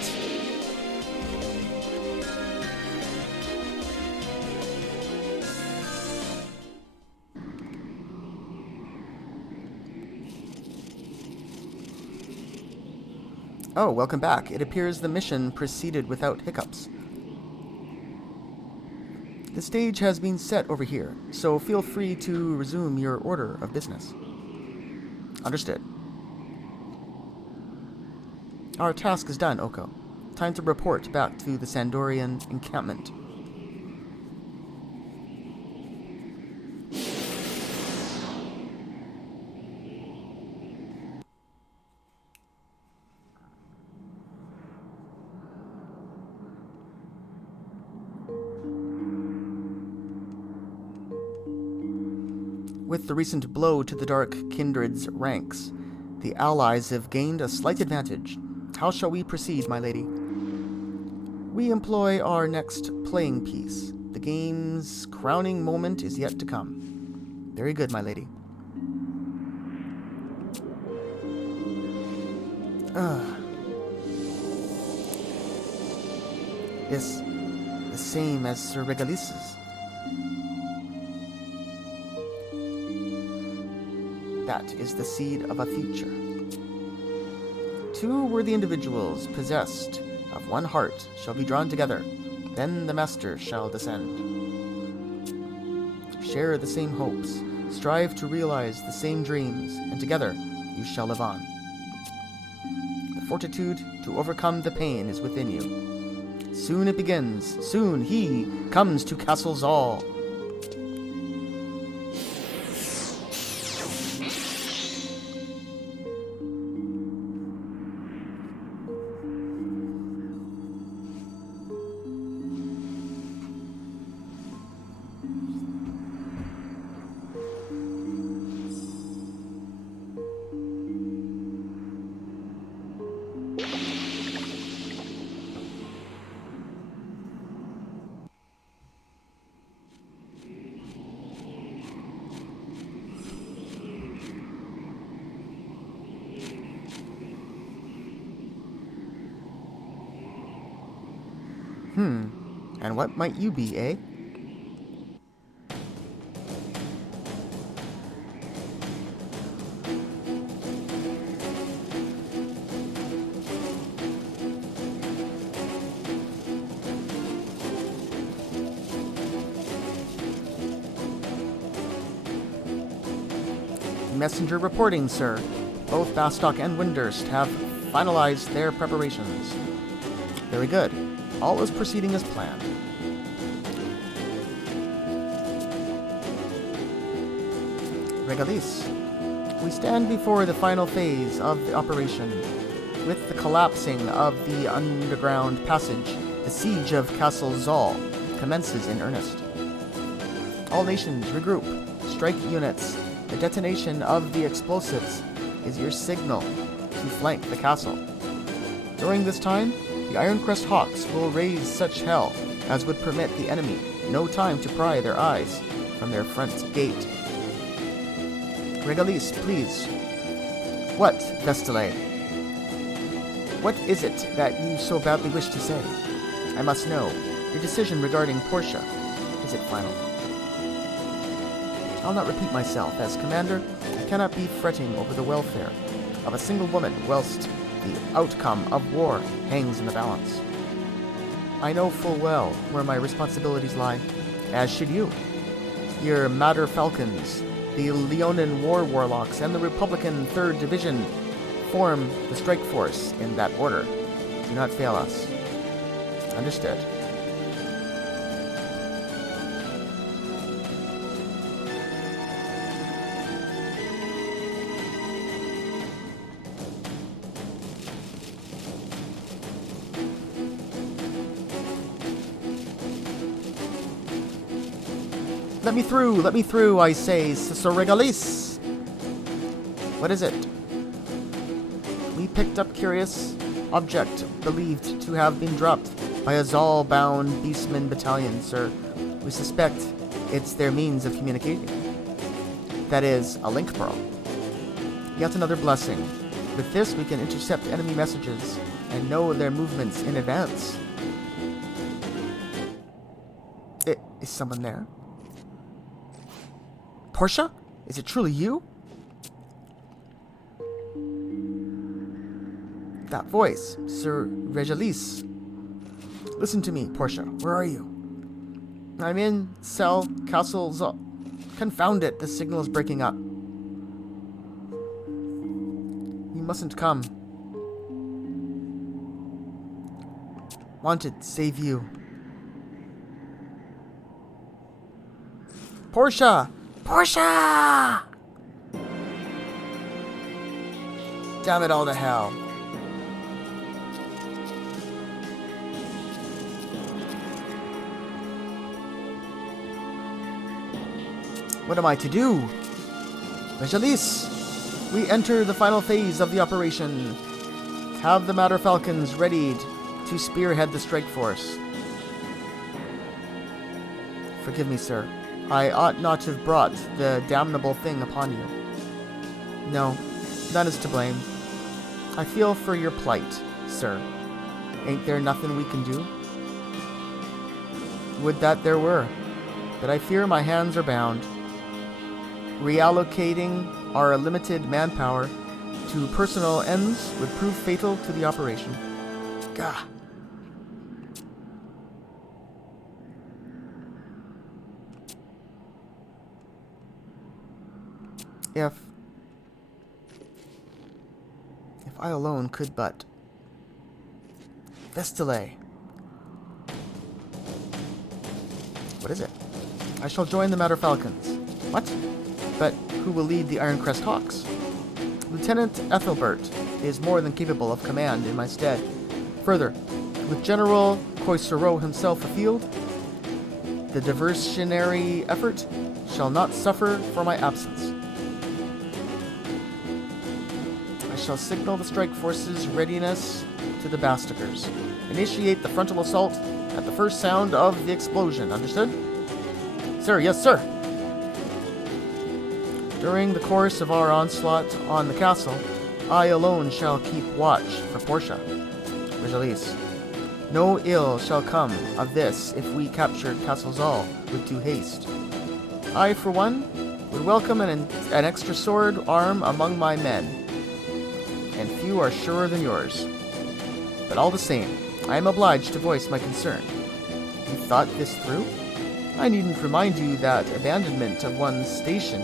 Oh, welcome back. It appears the mission proceeded without hiccups. The stage has been set over here, so feel free to resume your order of business. Understood. Our task is done, Oko. Time to report back to the Sandorian encampment. With the recent blow to the Dark Kindred's ranks, the Allies have gained a slight advantage. How shall we proceed, my lady? We employ our next playing piece. The game's crowning moment is yet to come. Very good, my lady. Yes, the same as Sir Regalis's. That is the seed of a future. Two worthy individuals possessed of one heart shall be drawn together. Then the master shall descend. Share the same hopes, strive to realize the same dreams, and together you shall live on. The fortitude to overcome the pain is within you. Soon it begins. Soon he comes to Castle Zal. And what might you be, eh? Messenger reporting, sir. Both Bastock and Windurst have finalized their preparations. Very good. All is proceeding as planned. Regalis, we stand before the final phase of the operation. With the collapsing of the underground passage, the siege of Castle Zal commences in earnest. All nations regroup. Strike units. The detonation of the explosives is your signal to flank the castle. During this time, the Ironcrest Hawks will raise such hell as would permit the enemy no time to pry their eyes from their front gate. Regalis, please. What, Vestale? What is it that you so badly wish to say? I must know. Your decision regarding Portia. Is it final? I'll not repeat myself. As commander, I cannot be fretting over the welfare of a single woman whilst the outcome of war hangs in the balance. I know full well where my responsibilities lie, as should you. Your Madder Falcons, the Leonin War Warlocks, and the Republican 3rd Division form the strike force in that order. Do not fail us. Understood. Let me through, I say, Sir Regalis. What is it? We picked up curious object believed to have been dropped by a Zal-bound beastman battalion, sir. We suspect it's their means of communicating. That is, a link pearl. Yet another blessing. With this, we can intercept enemy messages and know their movements in advance. Is someone there? Portia? Is it truly you? That voice, Sir Regalis. Listen to me, Portia. Where are you? I'm in Cell Castle Zal. Confound it, the signal is breaking up. You mustn't come. Wanted, save you. Portia! Portia! Damn it all to hell. What am I to do? Regalis, we enter the final phase of the operation. Have the Matter Falcons readied to spearhead the strike force. Forgive me, sir. I ought not to have brought the damnable thing upon you. No, none is to blame. I feel for your plight, sir. Ain't there nothing we can do? Would that there were, but I fear my hands are bound. Reallocating our limited manpower to personal ends would prove fatal to the operation. Gah. If I alone could but Vestile. What is it? I shall join the Matter Falcons. What? But who will lead the Ironcrest Hawks? Lieutenant Ethelbert is more than capable of command in my stead. Further, with General Coisereau himself afield, the diversionary effort shall not suffer for my absence. I shall signal the strike force's readiness to the Bastakers. Initiate the frontal assault at the first sound of the explosion. Understood? Sir, yes, sir. During the course of our onslaught on the castle, I alone shall keep watch for Portia. Regalis. No ill shall come of this if we capture Castle Zal with due haste. I, for one, would welcome an extra sword arm among my men, and few are surer than yours. But all the same, I am obliged to voice my concern. You thought this through? I needn't remind you that abandonment of one's station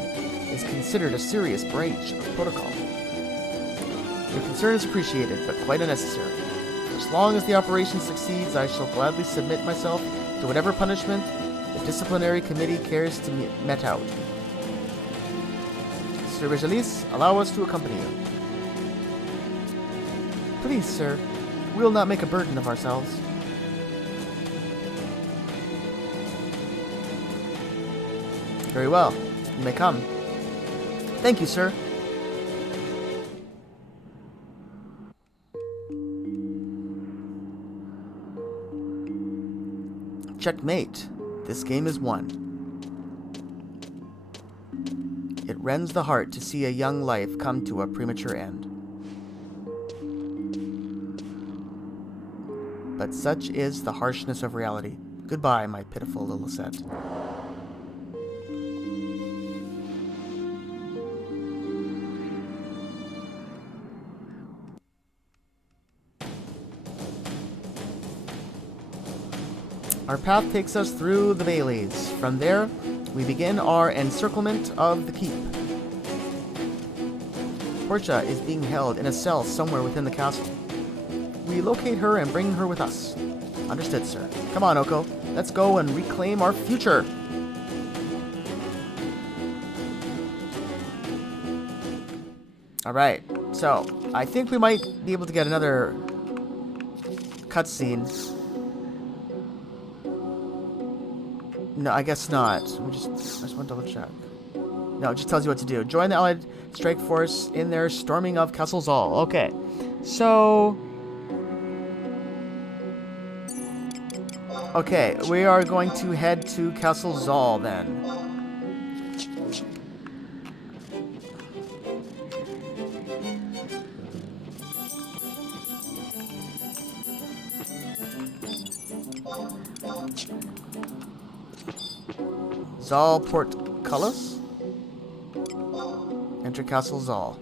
is considered a serious breach of protocol. Your concern is appreciated, but quite unnecessary. As long as the operation succeeds, I shall gladly submit myself to whatever punishment the disciplinary committee cares to met out. Sir Regalis, allow us to accompany you. Please, sir, we will not make a burden of ourselves. Very well. You may come. Thank you, sir. Checkmate. This game is won. It rends the heart to see a young life come to a premature end. But such is the harshness of reality. Goodbye, my pitiful little set. Our path takes us through the Baileys. From there, we begin our encirclement of the keep. Portia is being held in a cell somewhere within the castle. We locate her and bring her with us. Understood, sir. Come on, Oko. Let's go and reclaim our future. Alright, so I think we might be able to get another cutscene. No, I guess not. I just want to double check. No, it just tells you what to do. Join the Allied strike force in their storming of Castle Zal. Okay. So... Okay, we are going to head to Castle Zal then. Zal Portcullis? Enter Castle Zal.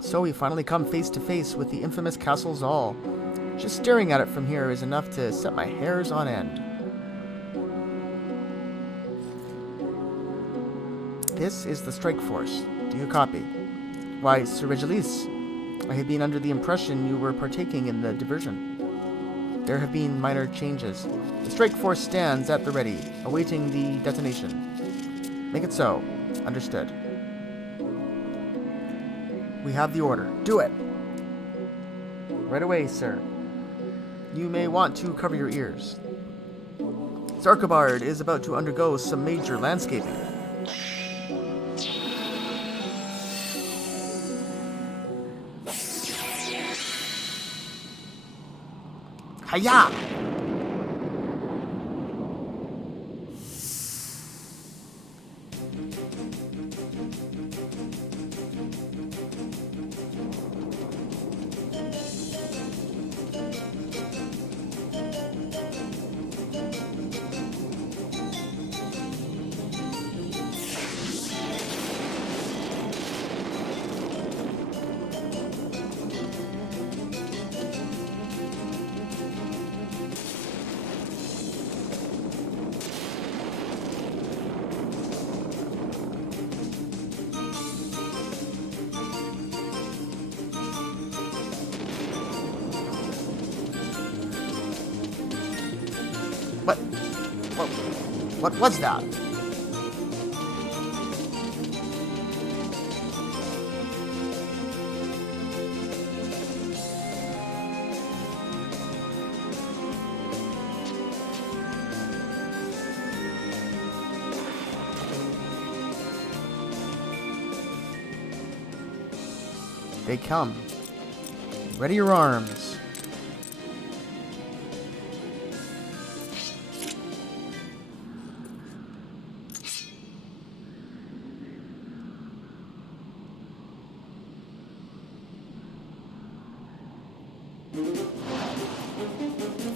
So we finally come face to face with the infamous Castle Zal. Just staring at it from here is enough to set my hairs on end. This is the strike force. Do you copy? Why, Sir Regilis, I had been under the impression you were partaking in the diversion. There have been minor changes. The strike force stands at the ready, awaiting the detonation. Make it so. Understood. We have the order. Do it! Right away, sir. You may want to cover your ears. Zarkobard is about to undergo some major landscaping. Hiya! What was that? They come. Ready your arms.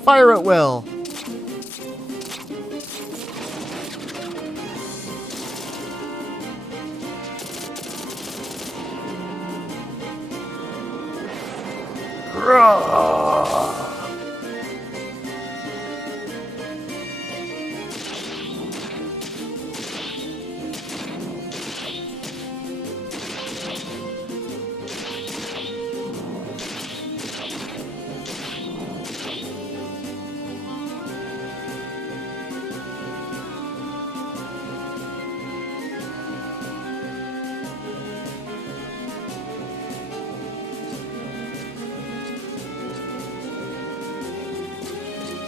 Fire at will.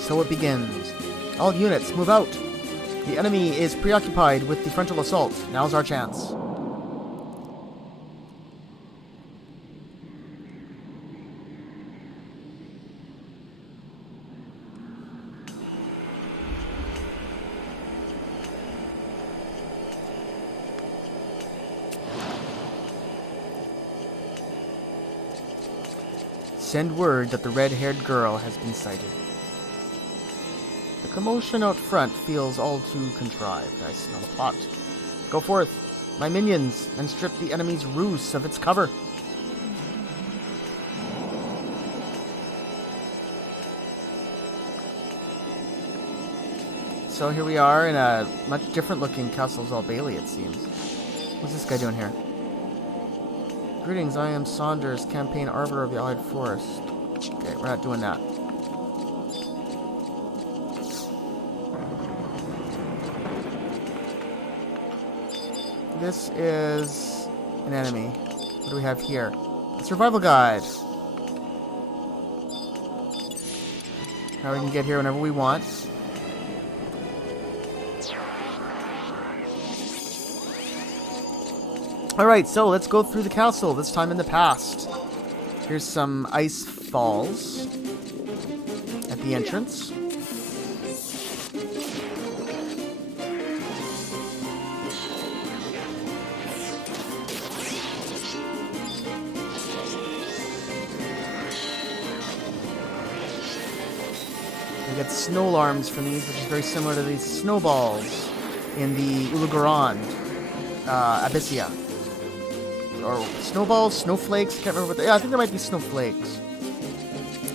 So it begins. All units, move out. The enemy is preoccupied with the frontal assault. Now's our chance. Send word that the red-haired girl has been sighted. The commotion out front feels all too contrived. I smell a plot. Go forth, my minions, and strip the enemy's ruse of its cover. so here we are in a much different looking Castle Bailey, it seems. What's this guy doing here? Greetings, I am Saunders, Campaign Arbiter of the Allied Forest. Okay, we're not doing that. This is an enemy. What do we have here? A survival guide. How we can get here whenever we want. Alright, so let's go through the castle, this time in the past. Here's some ice falls at the entrance. We get snow alarms from these, which is very similar to these snowballs in the Ulugaran, Abyssia. Or snowballs, snowflakes, can't remember what they... Yeah, I think there might be snowflakes.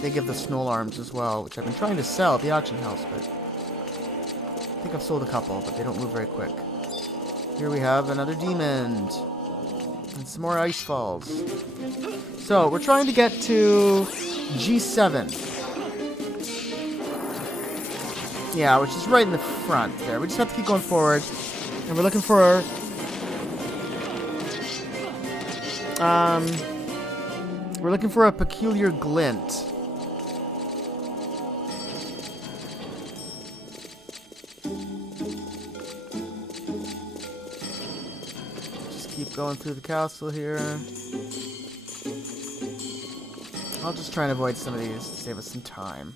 They give the snow alarms as well, which I've been trying to sell at the auction house, but... I think I've sold a couple, but they don't move very quick. Here we have another demon. And some more ice falls. So, we're trying to get to G7. Yeah, which is right in the front there. We just have to keep going forward. And we're looking for... we're looking for a peculiar glint. Just keep going through the castle here. I'll just try and avoid some of these to save us some time.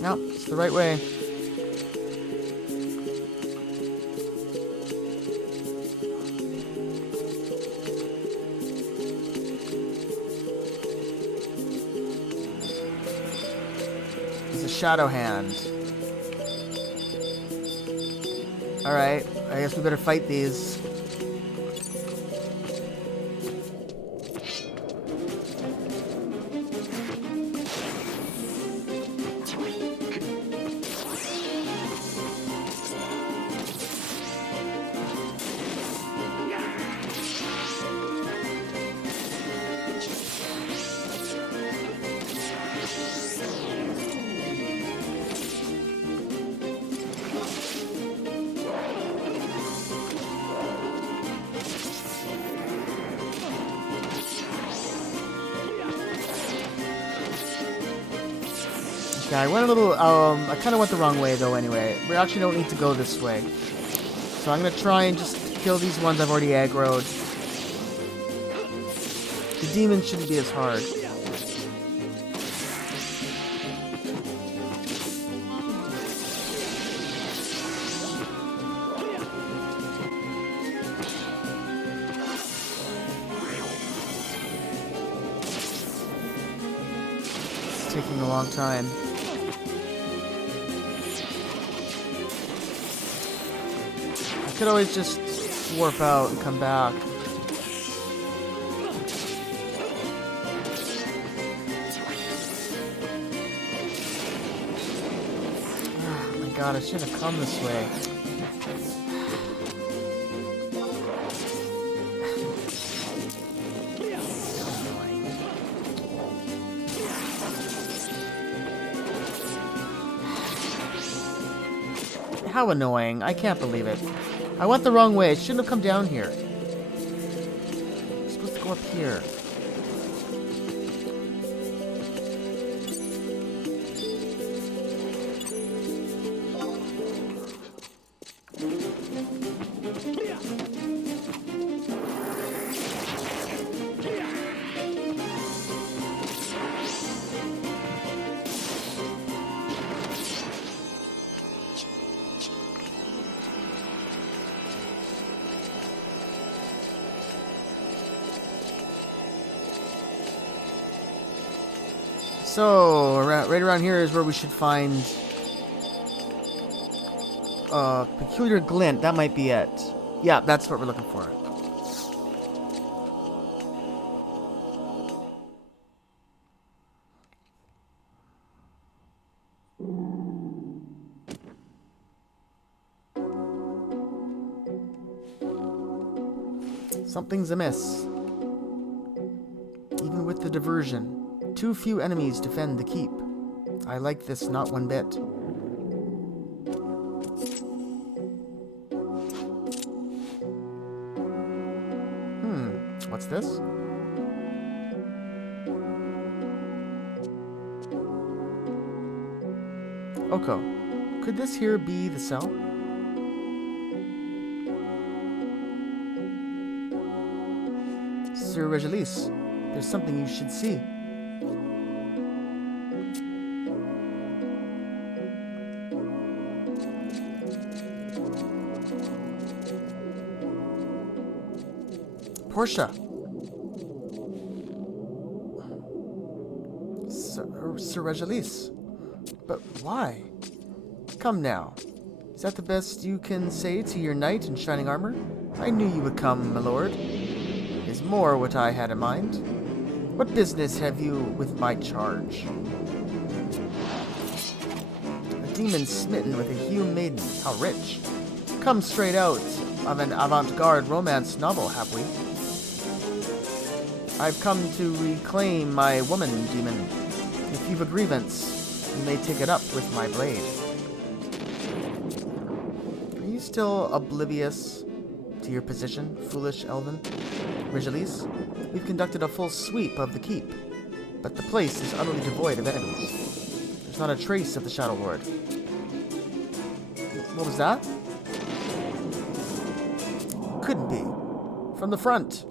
Nope, it's the right way. It's a shadow hand. Alright, I guess we better fight these. Okay, I went a little, I kind of went the wrong way though anyway. We actually don't need to go this way. So I'm going to try and just kill these ones I've already aggroed. The demons shouldn't be as hard. It's taking a long time. I could always just warp out and come back. Oh my god, I should have come this way. How annoying. I can't believe it. I went the wrong way. I shouldn't have come down here. I'm supposed to go up here. So, right around here is where we should find peculiar glint. That might be it. Yeah, that's what we're looking for. Something's amiss. Even with the diversion, too few enemies defend the keep. I like this not one bit. What's this? Oko, could this here be the cell? Sir Regilis, there's something you should see. Portia. Sir Regilis. But why? Come now. Is that the best you can say to your knight in shining armor? I knew you would come, my lord. Is more what I had in mind. What business have you with my charge? A demon smitten with a hewn maiden. How rich. Come straight out of an avant-garde romance novel, have we? I've come to reclaim my woman, demon. If you've a grievance, you may take it up with my blade. Are you still oblivious to your position, foolish elven? Regilis, we've conducted a full sweep of the keep, but the place is utterly devoid of enemies. There's not a trace of the Shadow Lord. What was that? Couldn't be. From the front.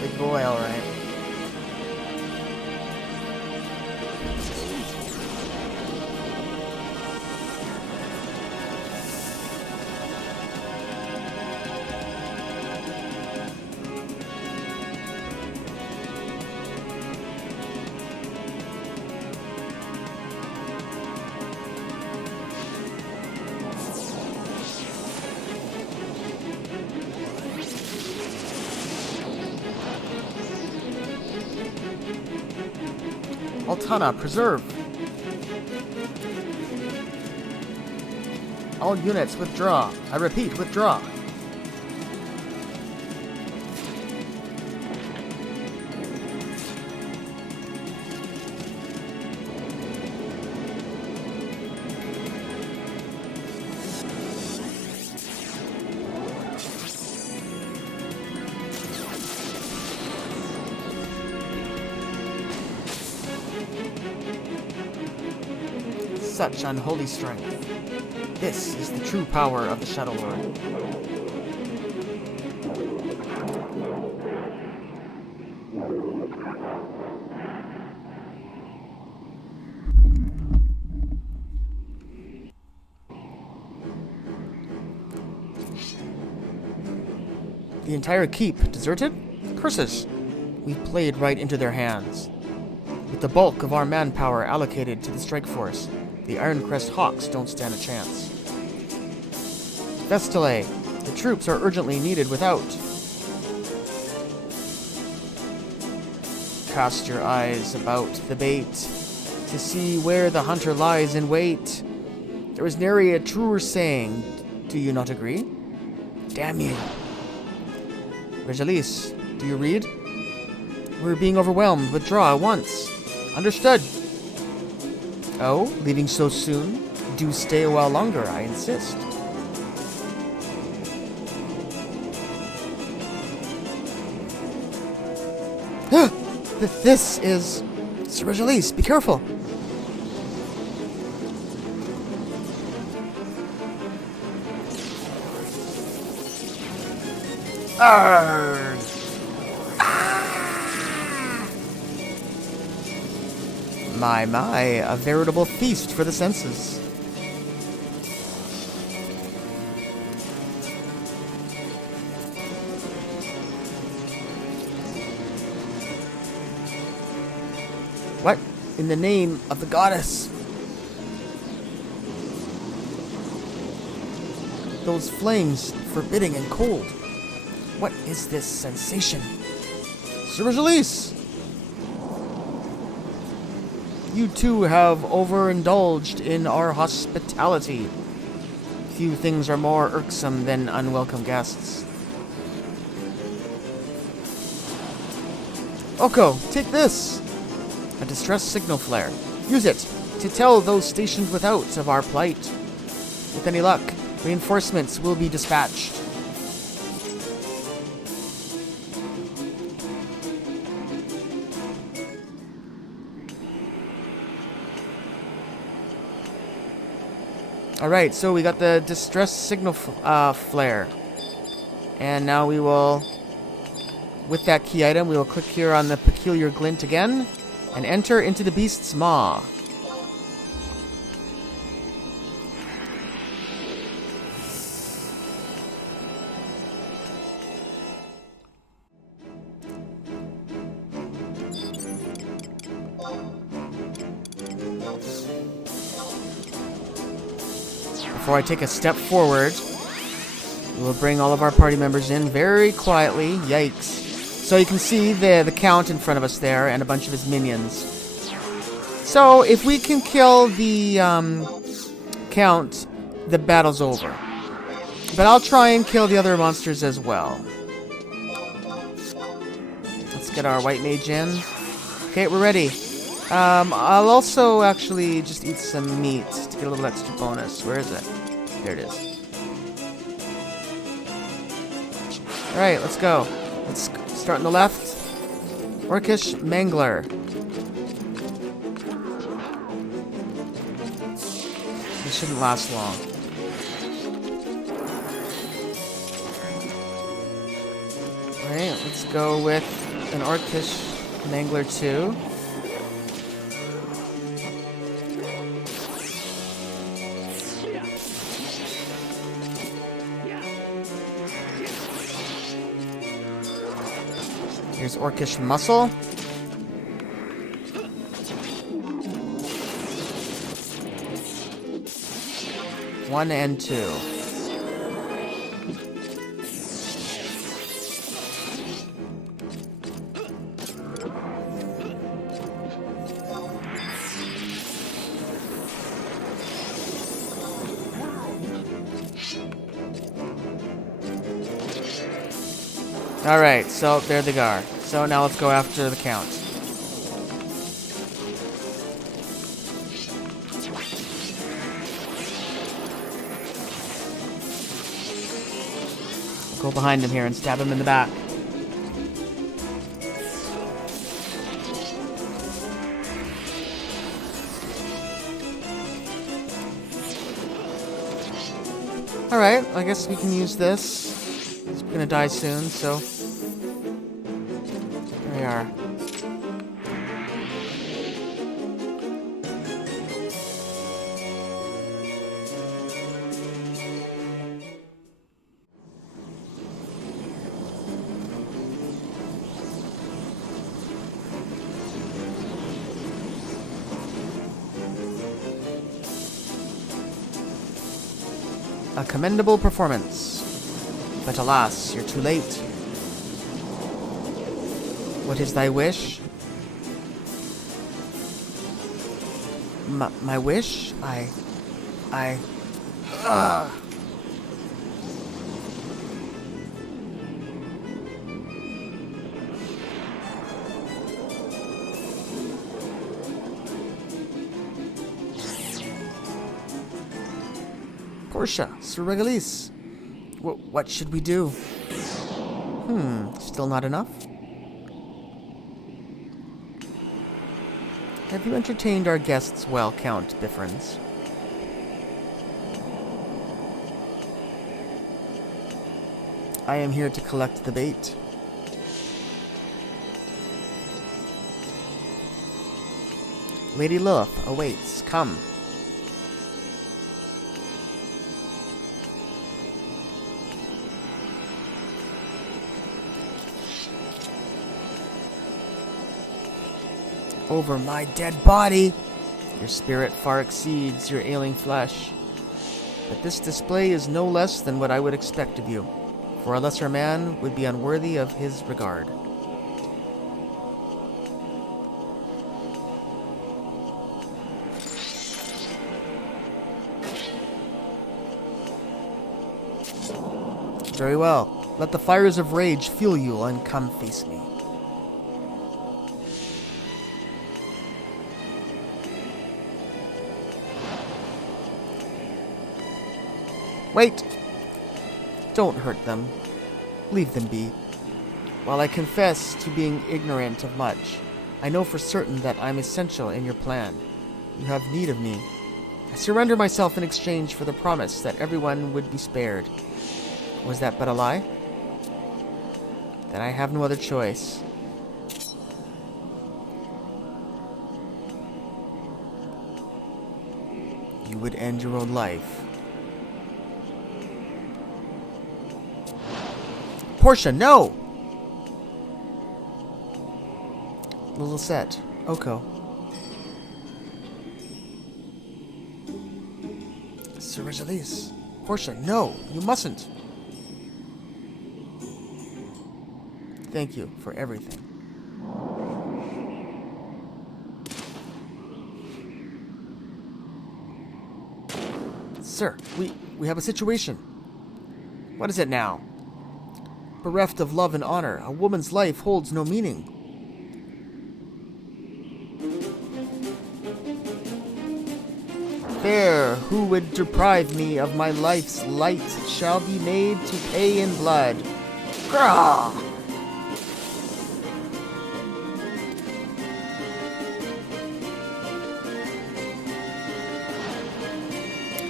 Big boy, alright. Altana, preserve! All units withdraw. I repeat, withdraw. Such unholy strength. This is the true power of the Shadow Lord. The entire keep deserted? Curses! We've played right into their hands. With the bulk of our manpower allocated to the strike force, the Ironcrest Hawks don't stand a chance. Vestale, the troops are urgently needed without. Cast your eyes about the bait to see where the hunter lies in wait. There is nary a truer saying. Do you not agree? Damn you. Regilis, Do you read? We're being overwhelmed. Withdraw at once. Understood. Oh, leaving so soon? Do stay a while longer, I insist. This is... Sir Regalis, be careful. Arrgh. My, a veritable feast for the senses. What in the name of the goddess? Those flames, forbidding and cold. What is this sensation? Sir Regalis! You two have overindulged in our hospitality. Few things are more irksome than unwelcome guests. Oko, take this! A distress signal flare. Use it to tell those stationed without of our plight. With any luck, reinforcements will be dispatched. Alright, so we got the distress signal flare. And now we will, with that key item, we will click here on the peculiar glint again, and enter into the beast's maw. Before I take a step forward, we will bring all of our party members in very quietly. Yikes. So you can see the count in front of us there and a bunch of his minions. So if we can kill the count, the battle's over. But I'll try and kill the other monsters as well. Let's get our white mage in. Okay, we're ready. I'll also actually just eat some meat to get a little extra bonus. Where is it? There it is. Alright, let's go. Let's start on the left. Orcish Mangler. This shouldn't last long. Alright, let's go with an Orcish Mangler 2. Here's Orcish Muscle. One and two. Alright, so there they are. So now let's go after the count. I'll go behind him here and stab him in the back. Alright, I guess we can use this. He's gonna die soon, so... There we are. A commendable performance. But alas, you're too late. What is thy wish? My wish? Portia, Sir Regalis, what should we do? Still not enough? Have you entertained our guests well, Count Bifrons? I am here to collect the bait. Lady Lilith awaits. Come. Over my dead body! Your spirit far exceeds your ailing flesh. But this display is no less than what I would expect of you, for a lesser man would be unworthy of his regard. Very well. Let the fires of rage fuel you and come face me. Wait! Don't hurt them. Leave them be. While I confess to being ignorant of much, I know for certain that I'm essential in your plan. You have need of me. I surrender myself in exchange for the promise that everyone would be spared. Was that but a lie? Then I have no other choice. You would end your own life. Portia, no! Little set. Oko. Sir Regalis. Portia, no! You mustn't! Thank you for everything. Sir, we have a situation. What is it now? Bereft of love and honor, a woman's life holds no meaning. There, who would deprive me of my life's light shall be made to pay in blood. Grah!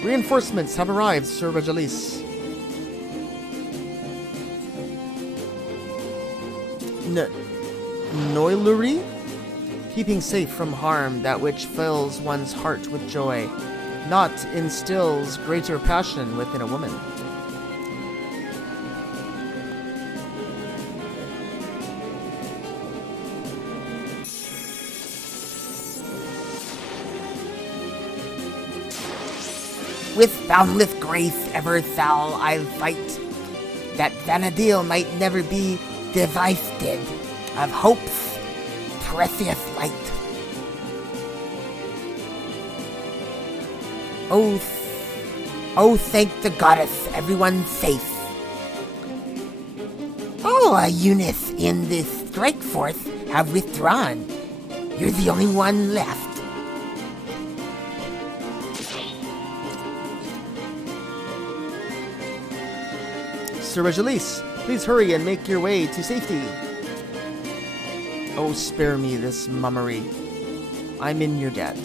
Reinforcements have arrived, Sir Regalis. Noilerie? Keeping safe from harm that which fills one's heart with joy, not instills greater passion within a woman. With boundless grace ever shall I'll fight, that Vanadil might never be divested of hope's precious light. Oh, thank the goddess, everyone's safe. All units in this strike force have withdrawn. You're the only one left. Sir Regalis, please hurry and make your way to safety. Oh, spare me this mummery. I'm in your debt.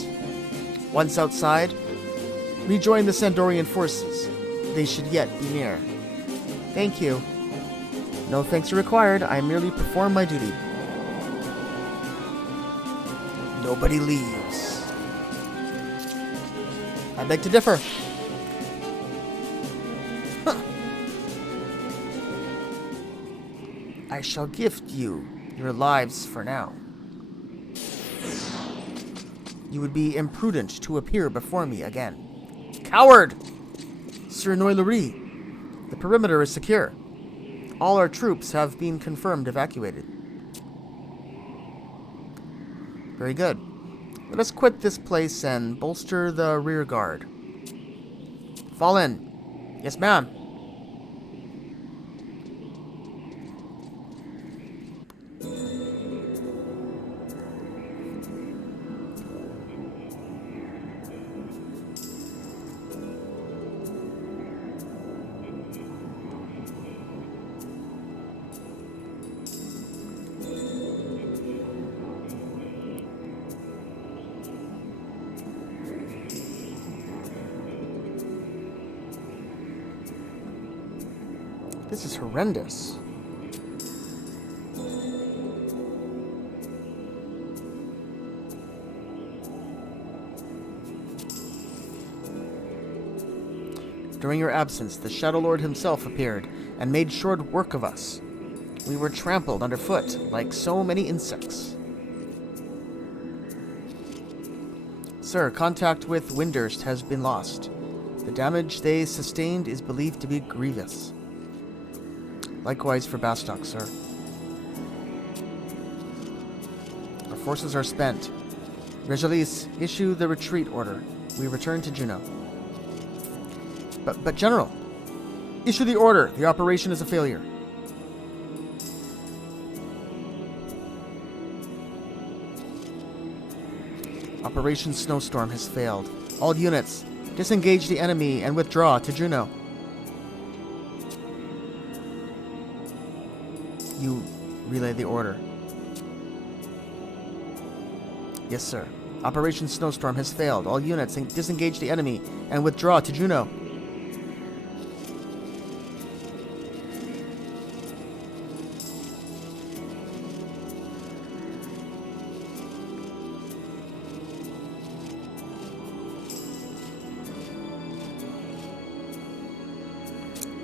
Once outside, rejoin the Sandorian forces. They should yet be near. Thank you. No thanks are required. I merely perform my duty. Nobody leaves. I beg to differ. I shall gift you your lives for now. You would be imprudent to appear before me again. Coward! Sir Noilerie, the perimeter is secure. All our troops have been confirmed evacuated. Very good. Let us quit this place and bolster the rear guard. Fall in. Yes, ma'am. This is horrendous. During your absence, the Shadow Lord himself appeared and made short work of us. We were trampled underfoot like so many insects. Sir, contact with Windurst has been lost. The damage they sustained is believed to be grievous. Likewise for Bastok, sir. Our forces are spent. Regalis, issue the retreat order. We return to Juno. But General, issue the order. The operation is a failure. Operation Snowstorm has failed. All units, disengage the enemy and withdraw to Juno. You relay the order. Yes, sir. Operation Snowstorm has failed. All units, disengage the enemy and withdraw to Juno.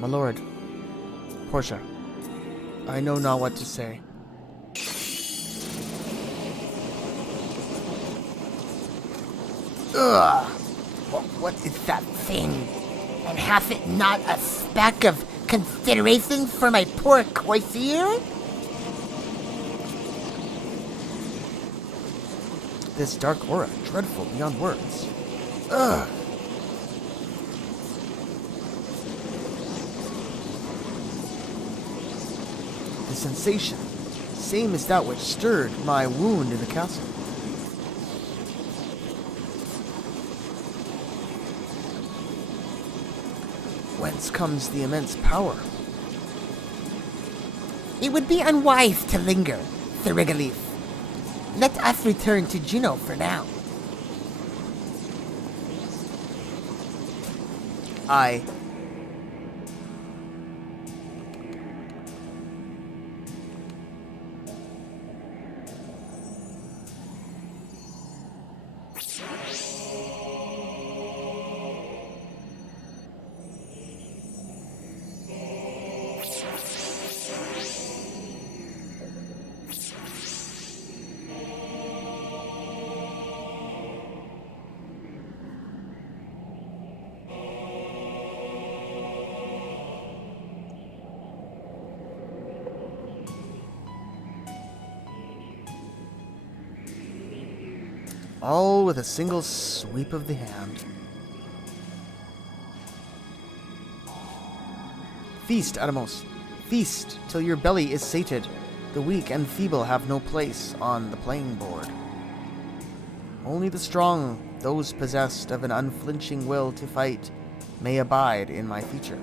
My lord, Portia, I know not what to say. Ugh! What is that thing? And hath it not a speck of consideration for my poor courtier? This dark aura, dreadful beyond words. Ugh! The sensation, same as that which stirred my wound in the castle. Whence comes the immense power? It would be unwise to linger, Sir Regalis. Let us return to Juno for now. I... all with a single sweep of the hand. Feast, Adamos. Feast till your belly is sated. The weak and feeble have no place on the playing board. Only the strong, those possessed of an unflinching will to fight, may abide in my future.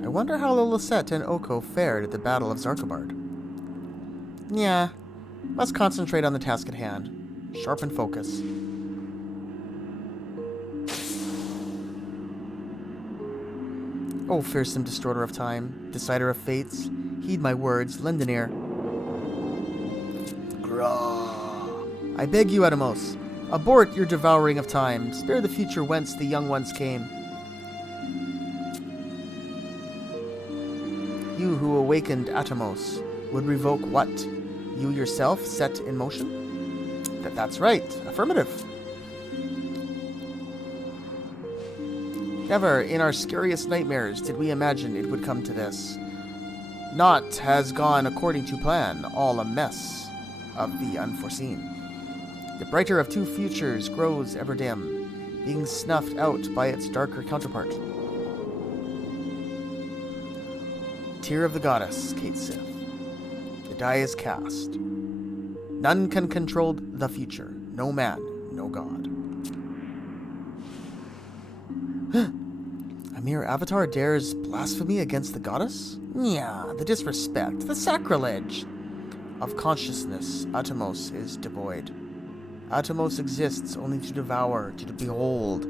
I wonder how Lisette and Oko fared at the Battle of Zarkabard. Yeah, must concentrate on the task at hand. Sharpen focus. O fearsome distorter of time, decider of fates, heed my words, lend an ear. Graw. I beg you, Adamos, abort your devouring of time, spare the future whence the young ones came. You who awakened Atomos would revoke what? You yourself set in motion? That's right. Affirmative. Never in our scariest nightmares did we imagine it would come to this. Naught has gone according to plan, all a mess of the unforeseen. The brighter of two futures grows ever dim, being snuffed out by its darker counterpart. Tear of the goddess, Kate Sith. The die is cast. None can control the future. No man, no god. A mere avatar dares blasphemy against the goddess? Yeah, the disrespect, the sacrilege. Of consciousness, Atomos is devoid. Atomos exists only to devour, to behold.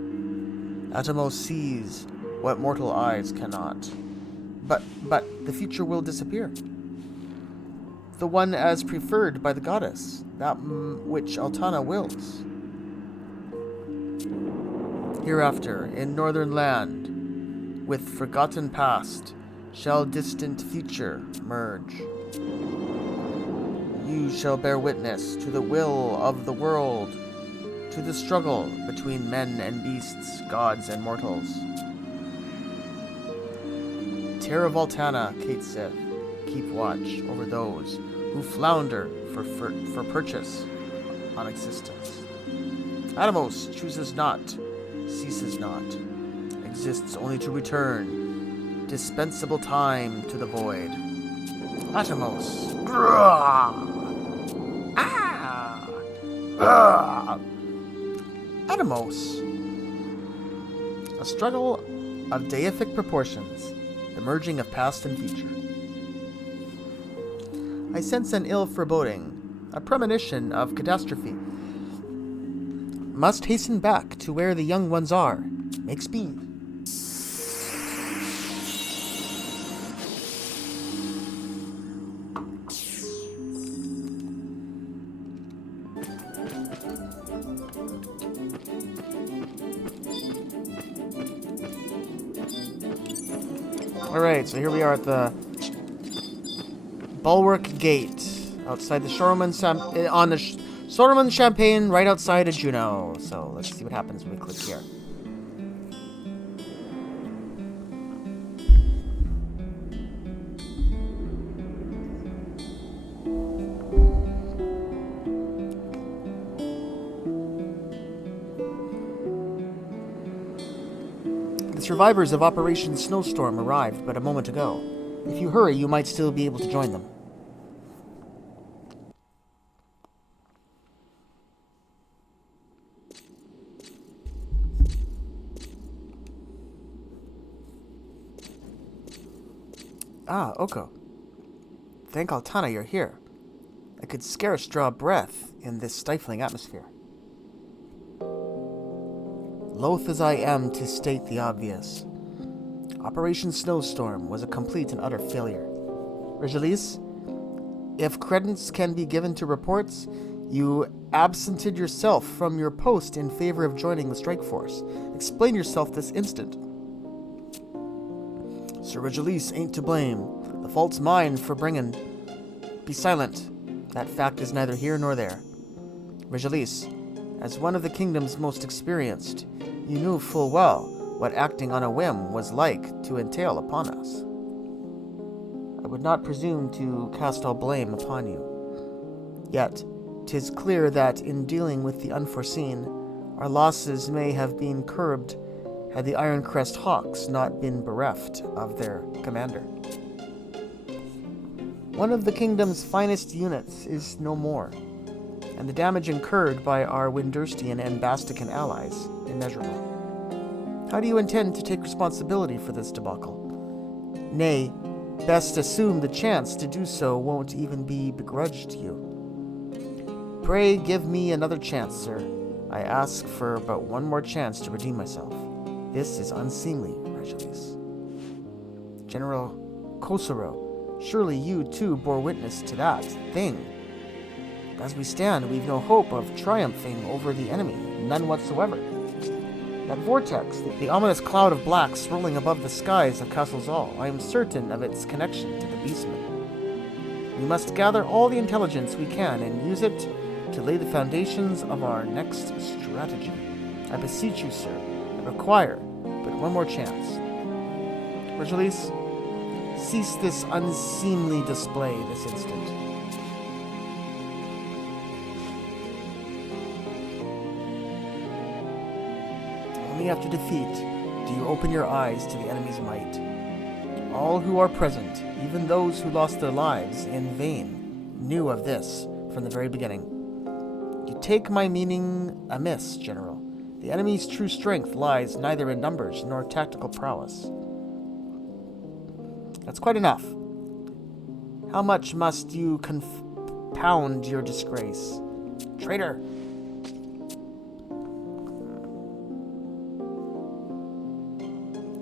Atomos sees what mortal eyes cannot. But the future will disappear. The one as preferred by the goddess, that which Altana wills. Hereafter, in northern land, with forgotten past, shall distant future merge. You shall bear witness to the will of the world, to the struggle between men and beasts, gods and mortals. Terra Voltana, Kate Sith, keep watch over those who flounder for purchase on existence. Atomos chooses not, ceases not, exists only to return, dispensable time to the void. Atomos. Atomos. A struggle of deific proportions, the merging of past and future. I sense an ill foreboding, a premonition of catastrophe. Must hasten back to where the young ones are. Make speed. Alright, so here we are at the Bulwark Gate, outside the on the Shoreman Champagne, right outside of Juneau. So let's see what happens when we click here. The survivors of Operation Snowstorm arrived but a moment ago. If you hurry, you might still be able to join them. Ah, Oko. Thank Altana you're here. I could scarce draw breath in this stifling atmosphere. Loath as I am to state the obvious, Operation Snowstorm was a complete and utter failure. Regelis, if credence can be given to reports, you absented yourself from your post in favor of joining the strike force. Explain yourself this instant. Sir Regelis ain't to blame. The fault's mine for bringing. Be silent. That fact is neither here nor there. Regelis, as one of the kingdom's most experienced, you knew full well what acting on a whim was like to entail upon us. I would not presume to cast all blame upon you. Yet, 'tis clear that in dealing with the unforeseen, our losses may have been curbed had the Ironcrest Hawks not been bereft of their commander. One of the kingdom's finest units is no more, and the damage incurred by our Windurstian and Bastican allies immeasurable. How do you intend to take responsibility for this debacle? Nay, best assume the chance to do so won't even be begrudged you. Pray give me another chance, sir. I ask for but one more chance to redeem myself. This is unseemly, Regelis. General Kosuro, surely you too bore witness to that thing. As we stand, we've no hope of triumphing over the enemy, none whatsoever. That vortex, the ominous cloud of black swirling above the skies of Castle Zal, I am certain of its connection to the Beastmen. We must gather all the intelligence we can and use it to lay the foundations of our next strategy. I beseech you, sir, I require but one more chance. Regelis, cease this unseemly display this instant. Only after defeat do you open your eyes to the enemy's might. All who are present, even those who lost their lives in vain, knew of this from the very beginning. You take my meaning amiss, General. The enemy's true strength lies neither in numbers nor tactical prowess. That's quite enough. How much must you compound your disgrace? Traitor!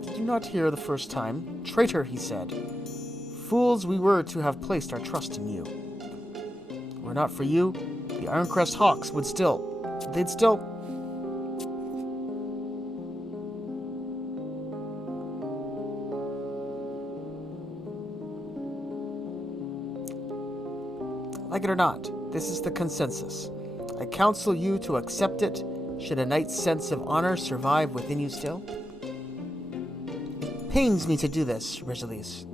Did you not hear the first time? Traitor, he said. Fools we were to have placed our trust in you. Were it not for you, the Ironcrest Hawks would they'd still... Like it or not, this is the consensus. I counsel you to accept it, should a knight's sense of honor survive within you still. It pains me to do this, Regilis,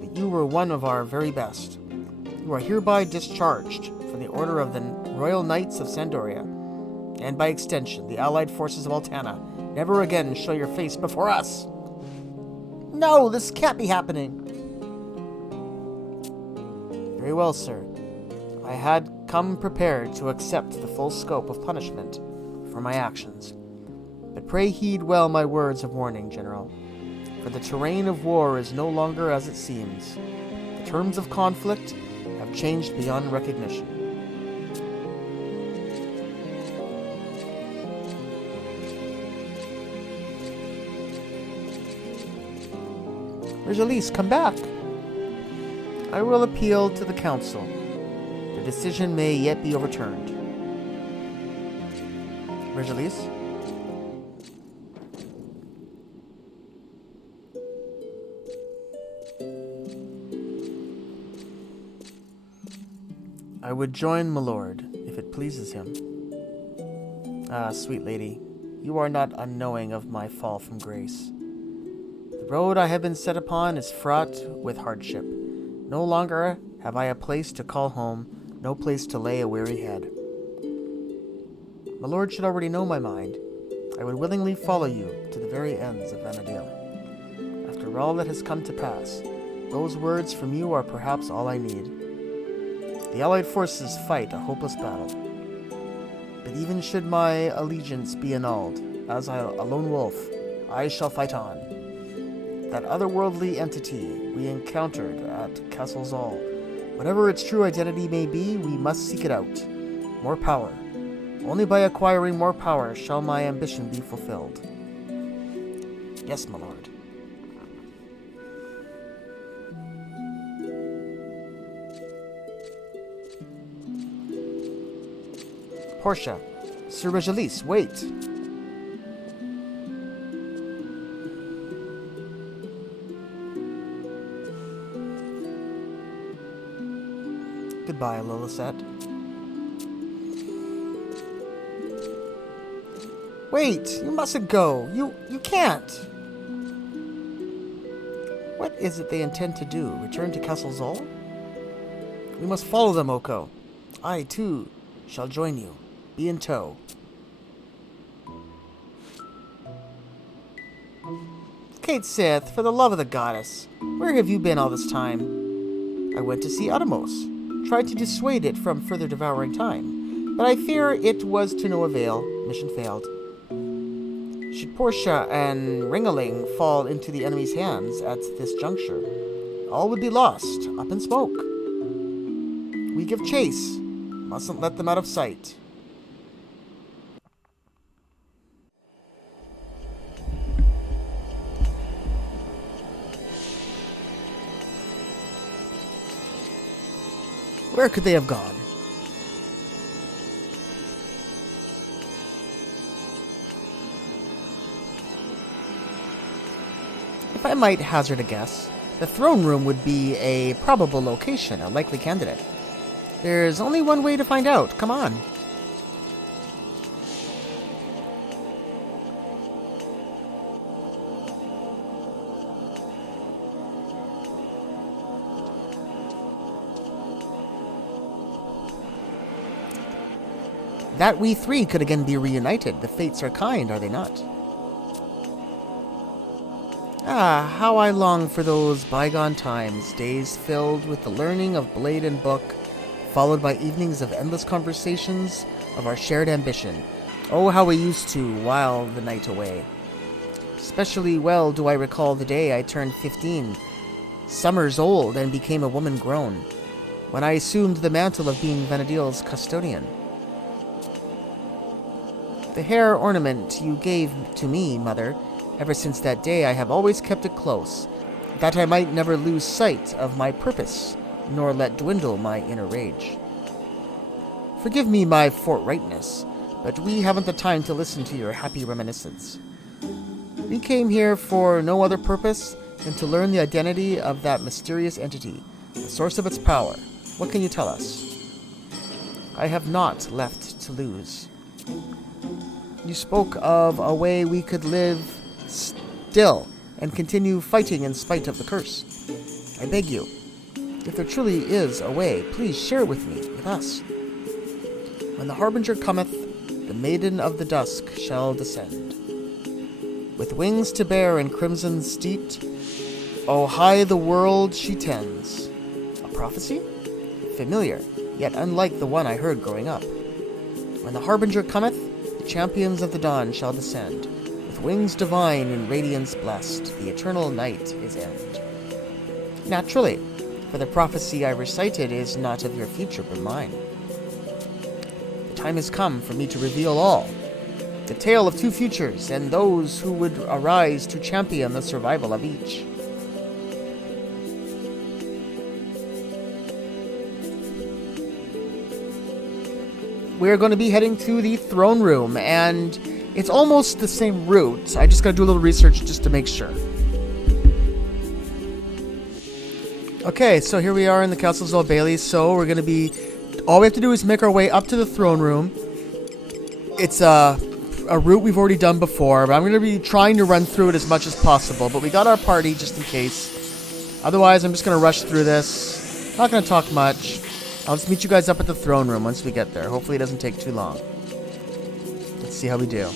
but you were one of our very best. You are hereby discharged from the order of the Royal Knights of Sandoria, and by extension, the allied forces of Altana. Never again show your face before us. No, this can't be happening. Very well, sir. I had come prepared to accept the full scope of punishment for my actions. But pray heed well my words of warning, General. For the terrain of war is no longer as it seems. The terms of conflict have changed beyond recognition. Regilis, come back. I will appeal to the council. The decision may yet be overturned. Regilis? I would join my lord, if it pleases him. Ah, sweet lady, you are not unknowing of my fall from grace. The road I have been set upon is fraught with hardship. No longer have I a place to call home, no place to lay a weary head. My lord should already know my mind. I would willingly follow you to the very ends of Valdeaunia. After all that has come to pass, those words from you are perhaps all I need. The allied forces fight a hopeless battle. But even should my allegiance be annulled, as a lone wolf, I shall fight on. That otherworldly entity we encountered at Castle Zal, whatever its true identity may be, we must seek it out. More power. Only by acquiring more power shall my ambition be fulfilled. Yes, my lord. Portia, Sir Regilis, wait. Goodbye, Lilithette. Wait, you mustn't go. You can't. What is it they intend to do? Return to Castle Zal? We must follow them, Oko. I, too, shall join you. Be in tow. Kate Sith, for the love of the goddess, where have you been all this time? I went to see Uttermost, tried to dissuade it from further devouring time, but I fear it was to no avail. Mission failed. Should Portia and Ringaling fall into the enemy's hands at this juncture, all would be lost, up in smoke. We give chase. Mustn't let them out of sight. Where could they have gone? If I might hazard a guess, the throne room would be a probable location, a likely candidate. There's only one way to find out. Come on. That we three could again be reunited. The fates are kind, are they not? Ah, how I long for those bygone times, days filled with the learning of blade and book, followed by evenings of endless conversations of our shared ambition. Oh, how we used to while the night away. Especially well do I recall the day I turned 15, summers old, and became a woman grown, when I assumed the mantle of being Vanadil's custodian. The hair ornament you gave to me, Mother, ever since that day I have always kept it close, that I might never lose sight of my purpose, nor let dwindle my inner rage. Forgive me my forthrightness, but we haven't the time to listen to your happy reminiscence. We came here for no other purpose than to learn the identity of that mysterious entity, the source of its power. What can you tell us? I have not left to lose. You spoke of a way we could live still and continue fighting in spite of the curse. I beg you, if there truly is a way, please share it with me, with us. When the Harbinger cometh, the Maiden of the Dusk shall descend. With wings to bear and crimson steeped, oh, high the world she tends. A prophecy? Familiar, yet unlike the one I heard growing up. When the Harbinger cometh, the champions of the dawn shall descend. With wings divine and radiance blessed, the eternal night is end. Naturally, for the prophecy I recited is not of your future but mine. The time has come for me to reveal all. The tale of two futures, and those who would arise to champion the survival of each. We're going to be heading to the throne room, and it's almost the same route. I just got to do a little research just to make sure. Okay, so here we are in the Castles of Bailey. So we're going to be... all we have to do is make our way up to the throne room. It's a route we've already done before, but I'm going to be trying to run through it as much as possible. But we got our party just in case. Otherwise, I'm just going to rush through this. Not going to talk much. I'll just meet you guys up at the throne room once we get there. Hopefully it doesn't take too long. Let's see how we do.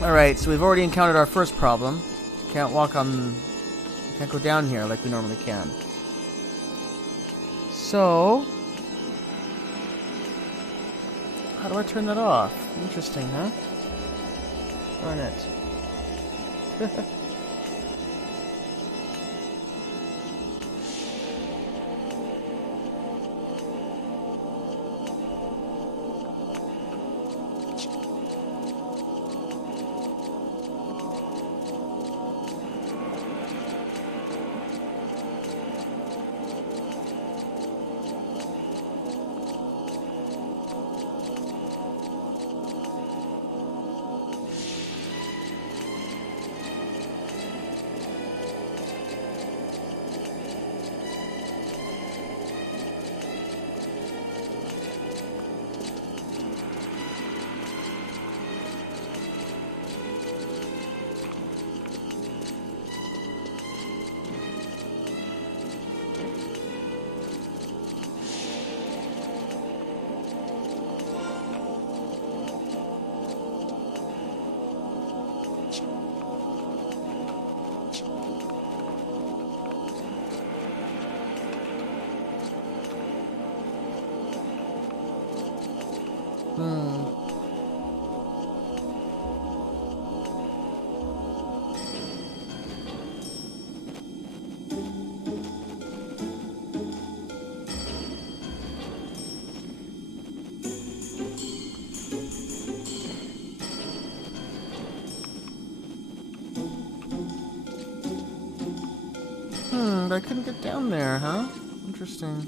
Alright, so we've already encountered our first problem. Can't go down here like we normally can. So... how do I turn that off? Interesting, huh? Darn it. But I couldn't get down there, huh? Interesting.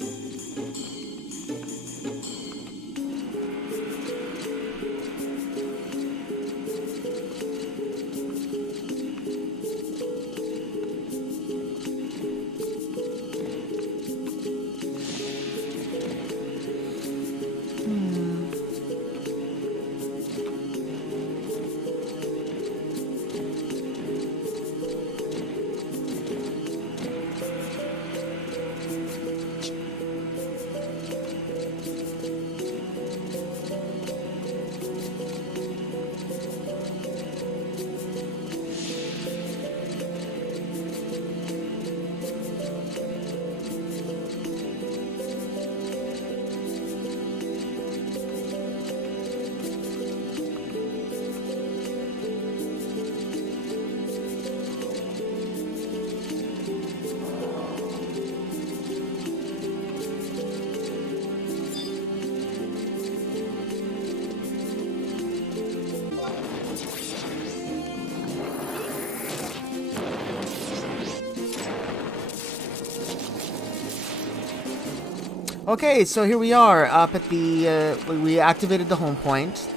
Okay, so here we are up at the, we activated the home point.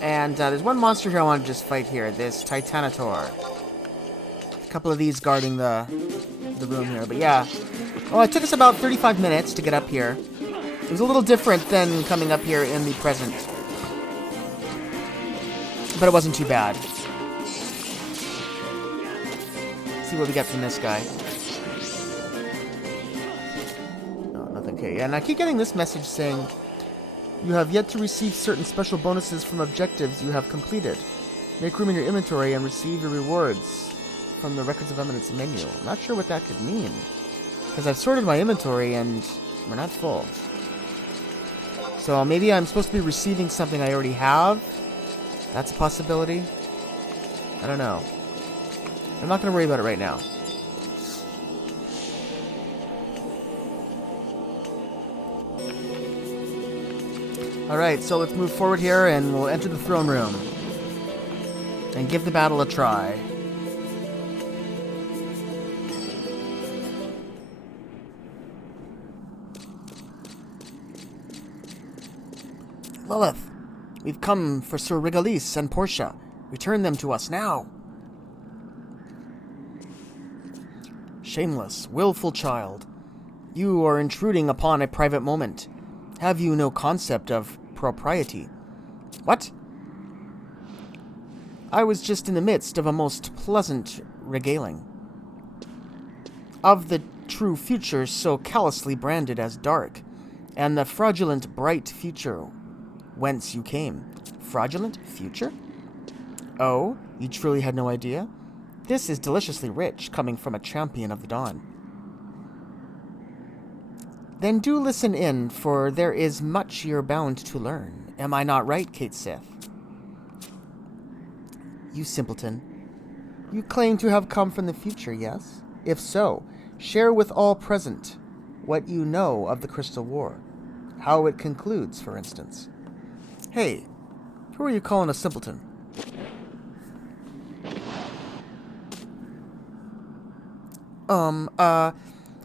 And there's one monster here I want to just fight here, this Titanosaur. A couple of these guarding the room here, but yeah. Oh, it took us about 35 minutes to get up here. It was a little different than coming up here in the present. But it wasn't too bad. Let's see what we get from this guy. Okay, and I keep getting this message saying, you have yet to receive certain special bonuses from objectives you have completed. Make room in your inventory and receive your rewards from the Records of Eminence menu. I'm not sure what that could mean, because I've sorted my inventory and we're not full. So maybe I'm supposed to be receiving something I already have? That's a possibility? I don't know. I'm not going to worry about it right now. Alright, so let's move forward here and we'll enter the throne room. And give the battle a try. Lilith, we've come for Sir Regalis and Portia. Return them to us now. Shameless, willful child. You are intruding upon a private moment. Have you no concept of propriety? What? I was just in the midst of a most pleasant regaling. Of the true future so callously branded as dark, and the fraudulent bright future whence you came. Fraudulent future? Oh, you truly had no idea? This is deliciously rich, coming from a champion of the dawn. Then do listen in, for there is much you're bound to learn. Am I not right, Kate Sith? You simpleton. You claim to have come from the future, yes? If so, share with all present what you know of the Crystal War. How it concludes, for instance. Hey, who are you calling a simpleton?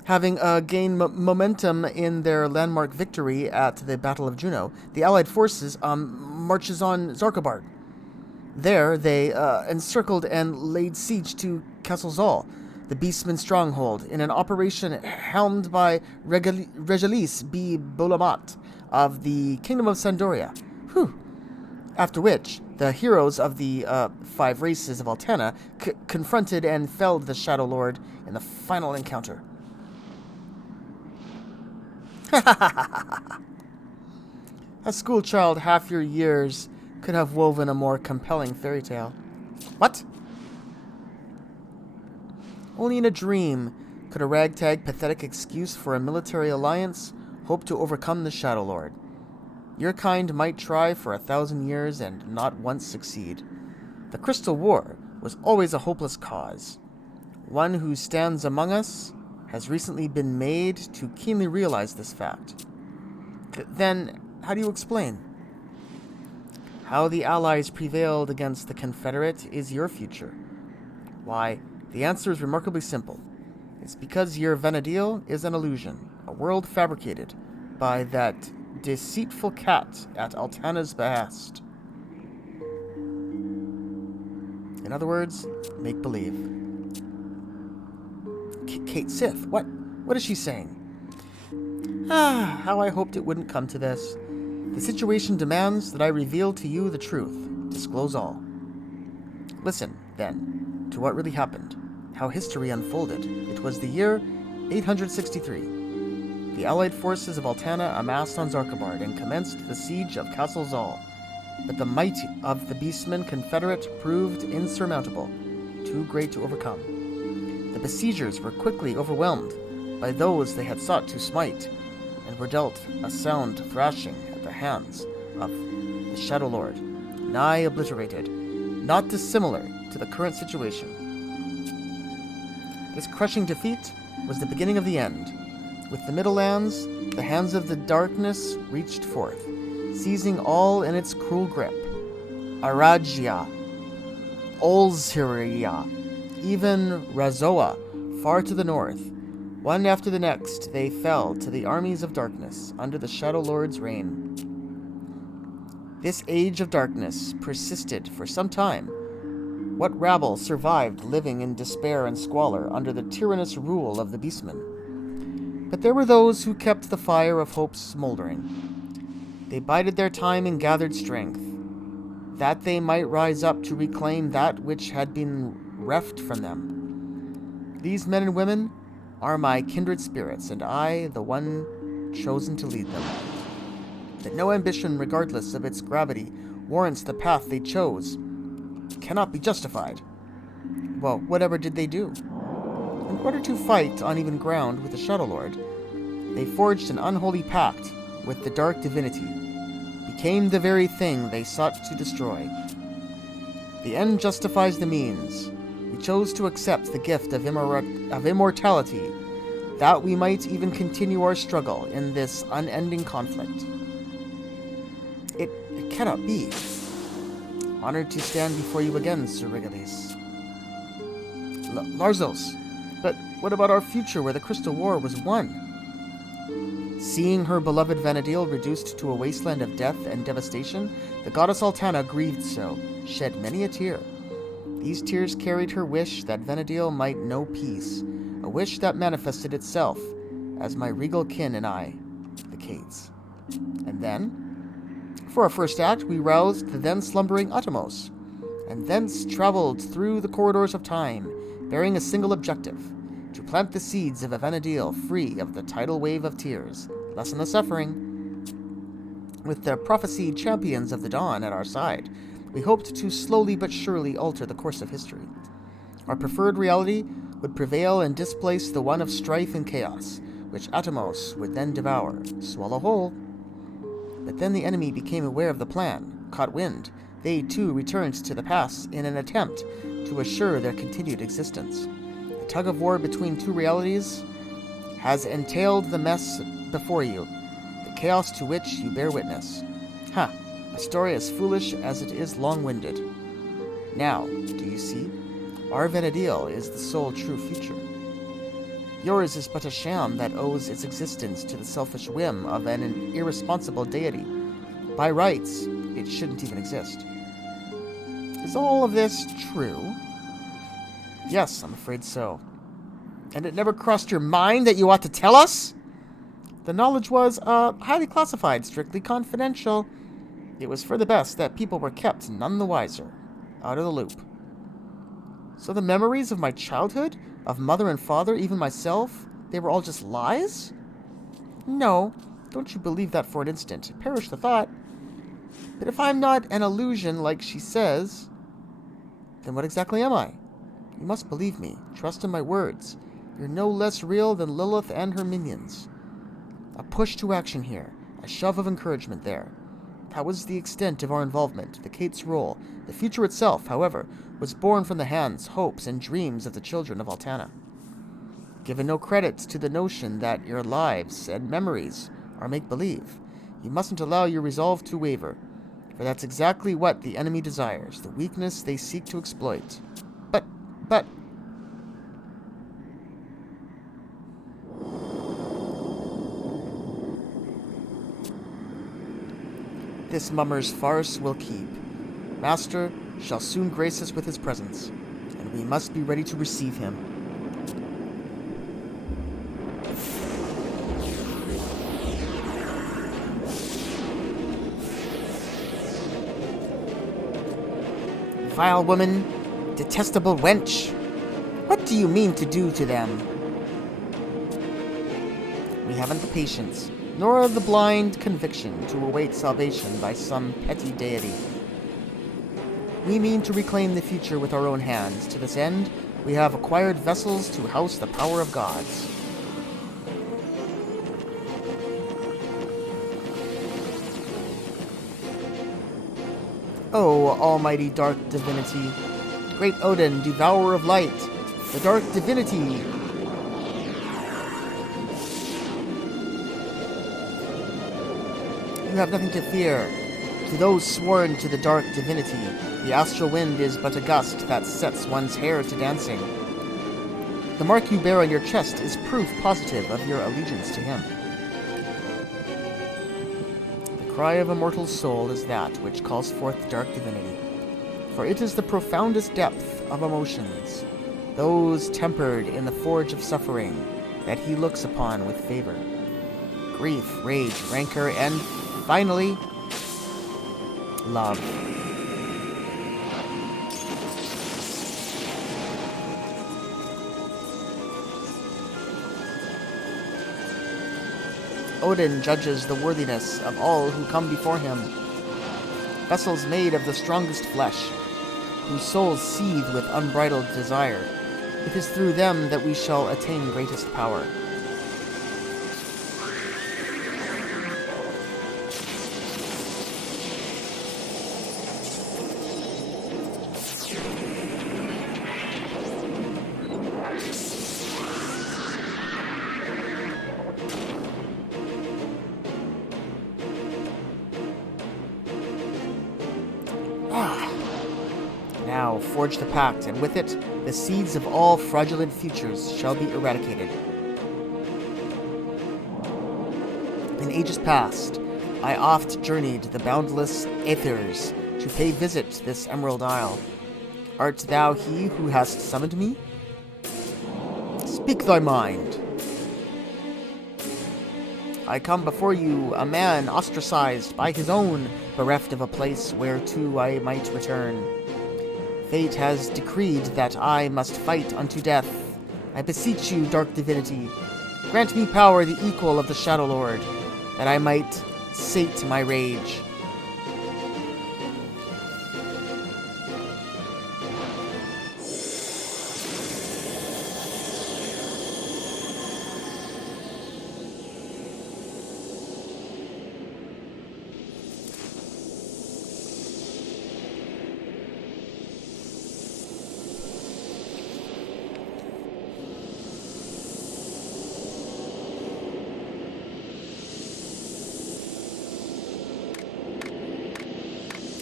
Having gained momentum in their landmark victory at the Battle of Juno, the Allied forces marches on Zarkobard. There, they encircled and laid siege to Castle Zal, the Beastman's stronghold, in an operation helmed by Regalis B. Bolamat of the Kingdom of Sandoria. Whew. After which, the heroes of the 5 races of Altana confronted and felled the Shadow Lord in the final encounter. A schoolchild half your years could have woven a more compelling fairy tale. What? Only in a dream could a ragtag, pathetic excuse for a military alliance hope to overcome the Shadow Lord. Your kind might try for 1,000 years and not once succeed. The Crystal War was always a hopeless cause. One who stands among us has recently been made to keenly realize this fact. Then, how do you explain? How the Allies prevailed against the Confederate is your future. Why, the answer is remarkably simple. It's because your Vanadil is an illusion, a world fabricated by that deceitful cat at Altana's behest. In other words, make-believe. Kate Sith, what is she saying? How I hoped it wouldn't come to this. The situation demands that I reveal to you the truth. Disclose all. Listen, then, to what really happened. How history unfolded. It was the year 863. The allied forces of Altana amassed on Zarkobard and commenced the siege of Castle Zal. But the might of the Beastmen Confederate proved insurmountable, too great to overcome. The besiegers were quickly overwhelmed by those they had sought to smite, and were dealt a sound thrashing at the hands of the Shadow Lord, nigh obliterated, not dissimilar to the current situation. This crushing defeat was the beginning of the end. With the Middle Lands, the hands of the darkness reached forth, seizing all in its cruel grip. Aragia, Olziria, even Razoa, far to the north, One after the next, they fell to the armies of darkness under the Shadow Lord's reign. This age of darkness persisted for some time. What rabble survived living in despair and squalor under the tyrannous rule of the Beastmen? But there were those who kept the fire of hope smoldering. They bided their time and gathered strength, that they might rise up to reclaim that which had been reft from them. These men and women are my kindred spirits, and I, the one chosen to lead them. That no ambition, regardless of its gravity, warrants the path they chose cannot be justified. Well, whatever did they do? In order to fight on even ground with the Shadow Lord, they forged an unholy pact with the dark divinity, became the very thing they sought to destroy. The end justifies the means. We chose to accept the gift of immortality, that we might even continue our struggle in this unending conflict. It cannot be. Honored to stand before you again, Sir Regalis. Larzos, but what about our future where the Crystal War was won? Seeing her beloved Vanadil reduced to a wasteland of death and devastation, the goddess Altana grieved so, shed many a tear. These tears carried her wish that Vanadil might know peace, a wish that manifested itself as my regal kin and I, the Cates. And then, for our first act, we roused the then slumbering Atomos, and thence traveled through the corridors of time, bearing a single objective, to plant the seeds of a Vanadil free of the tidal wave of tears, lessen the suffering. With the prophesied champions of the dawn at our side, we hoped to slowly but surely alter the course of history. Our preferred reality would prevail and displace the one of strife and chaos, which Atomos would then devour, swallow whole. But then the enemy became aware of the plan, caught wind. They, too, returned to the past in an attempt to assure their continued existence. The tug-of-war between two realities has entailed the mess before you, the chaos to which you bear witness. A story as foolish as it is long-winded. Now, do you see? Our Vanadil is the sole true future. Yours is but a sham that owes its existence to the selfish whim of an irresponsible deity. By rights, it shouldn't even exist. Is all of this true? Yes, I'm afraid so. And it never crossed your mind that you ought to tell us? The knowledge was, highly classified, strictly confidential. It was for the best that people were kept none the wiser, out of the loop. So the memories of my childhood, of mother and father, even myself, they were all just lies? No, don't you believe that for an instant. Perish the thought. But if I'm not an illusion like she says, then what exactly am I? You must believe me. Trust in my words. You're no less real than Lilith and her minions. A push to action here, a shove of encouragement there. That was the extent of our involvement, the Cates' role. The future itself, however, was born from the hands, hopes, and dreams of the children of Altana. Given no credit to the notion that your lives and memories are make-believe, you mustn't allow your resolve to waver, for that's exactly what the enemy desires, the weakness they seek to exploit. But... This mummer's farce will keep. Master shall soon grace us with his presence, and we must be ready to receive him. Vile woman, detestable wench, what do you mean to do to them? We haven't the patience, nor the blind conviction to await salvation by some petty deity. We mean to reclaim the future with our own hands. To this end, we have acquired vessels to house the power of gods. O almighty dark divinity, great Odin, devourer of light, the dark divinity. You have nothing to fear. To those sworn to the dark divinity, the astral wind is but a gust that sets one's hair to dancing. The mark you bear on your chest is proof positive of your allegiance to him. The cry of a mortal soul is that which calls forth dark divinity, for it is the profoundest depth of emotions, those tempered in the forge of suffering, that he looks upon with favor. Grief, rage, rancor, and finally, love. Odin judges the worthiness of all who come before him. Vessels made of the strongest flesh, whose souls seethe with unbridled desire. It is through them that we shall attain greatest power. Now forge the pact, and with it, the seeds of all fraudulent futures shall be eradicated. In ages past, I oft journeyed the boundless aethers to pay visit this Emerald Isle. Art thou he who hast summoned me? Speak thy mind. I come before you, a man ostracized by his own, bereft of a place whereto I might return. Fate has decreed that I must fight unto death. I beseech you, dark divinity, grant me power the equal of the Shadow Lord, that I might sate my rage.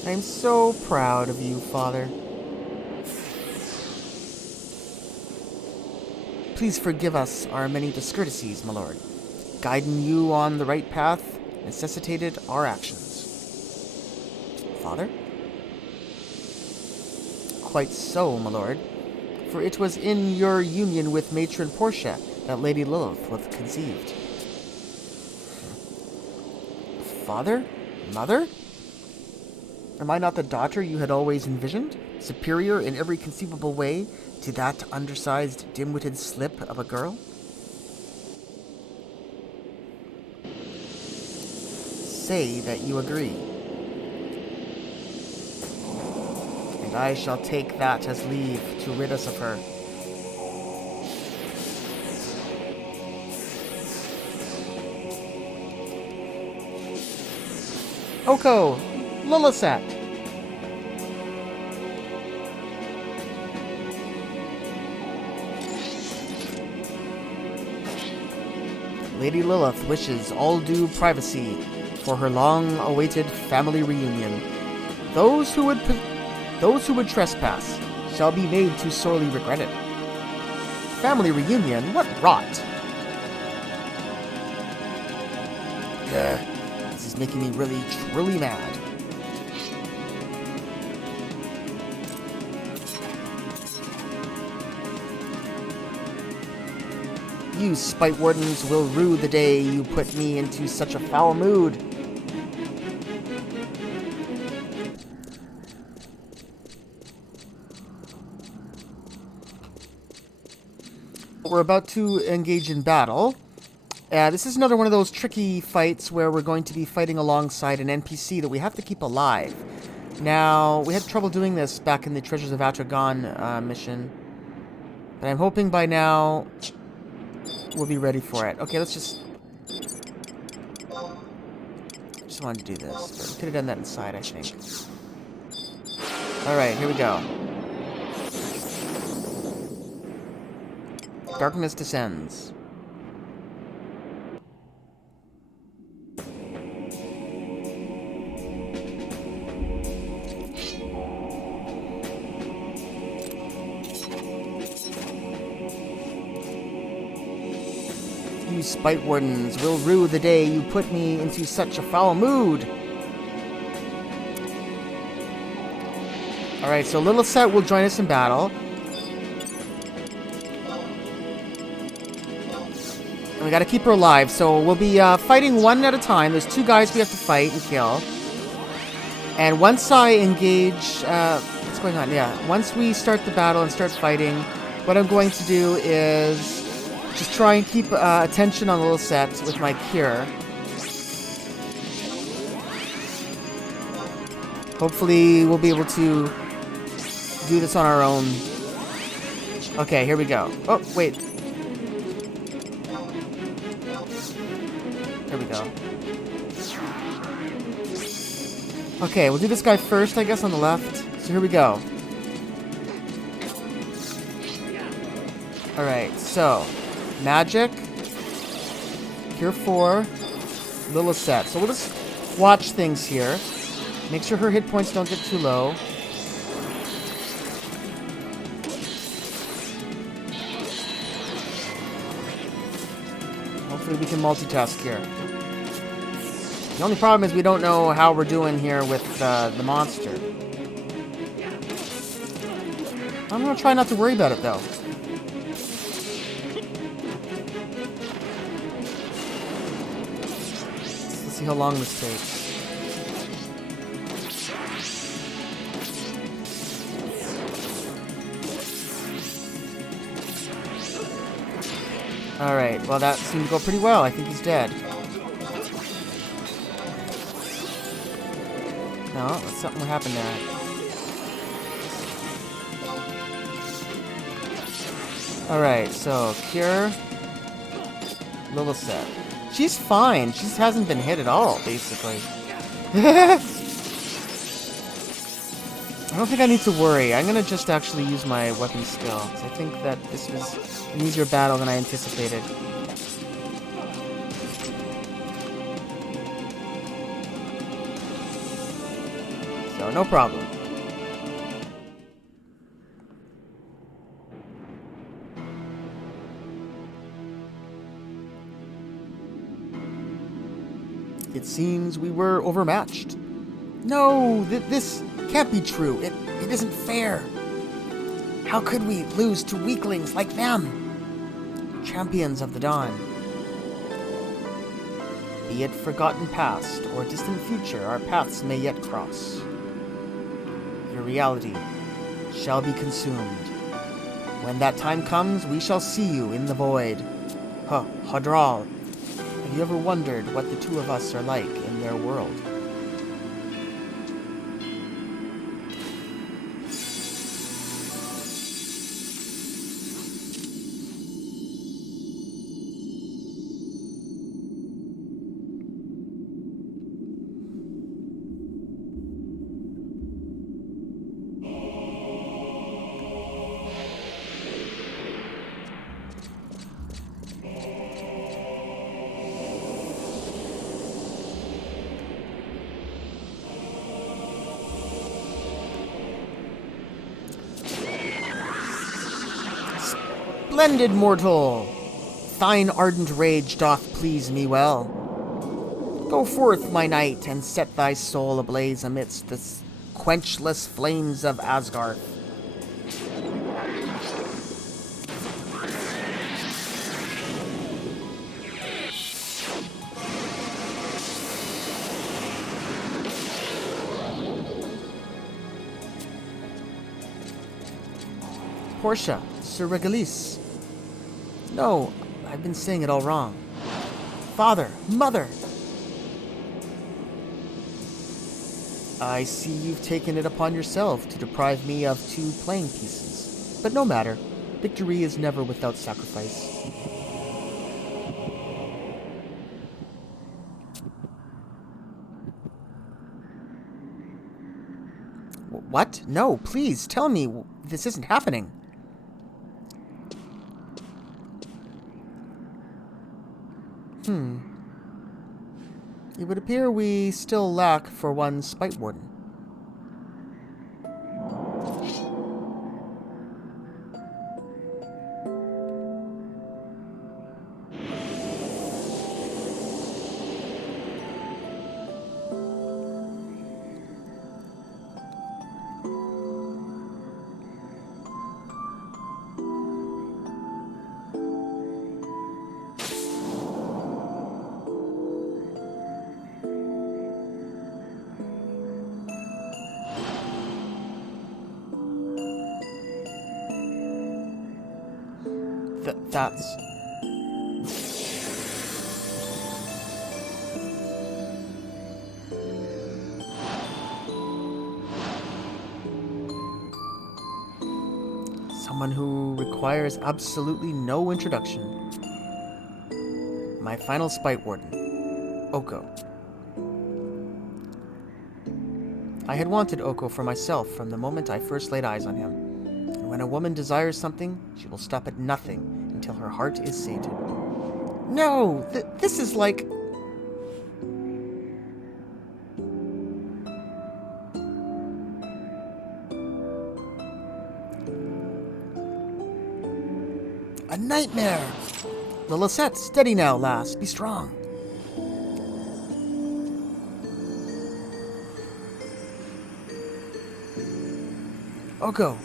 I am so proud of you, Father. Please forgive us our many discourtesies, my lord. Guiding you on the right path necessitated our actions. Father? Quite so, my lord, for it was in your union with matron Portia that Lady Lilith was conceived. Father? Mother? Am I not the daughter you had always envisioned, superior in every conceivable way to that undersized, dim-witted slip of a girl? Say that you agree, and I shall take that as leave to rid us of her. Oko! Lillisat! Lady Lilith wishes all due privacy for her long-awaited family reunion. Those who would trespass shall be made to sorely regret it. Family reunion? What rot! This is making me really, truly mad. You spite wardens will rue the day you put me into such a foul mood. We're about to engage in battle. This is another one of those tricky fights where we're going to be fighting alongside an NPC that we have to keep alive. Now, we had trouble doing this back in the Treasures of Atragon mission, but I'm hoping by now we'll be ready for it. Okay, let's just wanted to do this, but we could have done that inside, I think. Alright, here we go. Darkness descends. spite wardens will rue the day you put me into such a foul mood. Alright, so Little Set will join us in battle. And we gotta keep her alive, so we'll be fighting one at a time. There's 2 guys we have to fight and kill. And once I engage... what's going on? Yeah, once we start the battle and start fighting, what I'm going to do is just try and keep attention on Little Set with my cure. Hopefully we'll be able to do this on our own. Okay, here we go. Oh, wait. There we go. Okay, we'll do this guy first, I guess, on the left. So here we go. Alright, so magic, cure 4, Little Set. So we'll just watch things here. Make sure her hit points don't get too low. Hopefully we can multitask here. The only problem is we don't know how we're doing here with the monster. I'm gonna try not to worry about it though. Let's see how long this takes. Alright, well that seemed to go pretty well. I think he's dead. No, something will happen there. Alright, so cure Little Set. She's fine. She hasn't been hit at all, basically. I don't think I need to worry. I'm gonna just actually use my weapon skill, because I think that this was an easier battle than I anticipated. So, no problem. It seems we were overmatched. No, this can't be true. It isn't fair. How could we lose to weaklings like them? Champions of the Dawn. Be it forgotten past or distant future, our paths may yet cross. Your reality shall be consumed. When that time comes, we shall see you in the void. Hadral. Have you ever wondered what the two of us are like in their world? Splendid mortal! Thine ardent rage doth please me well. Go forth, my knight, and set thy soul ablaze amidst the quenchless flames of Asgard. Portia, Sir Regalis. No, I've been saying it all wrong. Father, mother! I see you've taken it upon yourself to deprive me of 2 playing pieces. But no matter. Victory is never without sacrifice. What? No, please, tell me. This isn't happening. It would appear we still lack for one Spite Warden. That's... someone who requires absolutely no introduction. My final Spite Warden, Oko. I had wanted Oko for myself from the moment I first laid eyes on him. And when a woman desires something, she will stop at nothing until her heart is sated. No! This is like... a nightmare! The Lisette, steady now, lass. Be strong. Oko.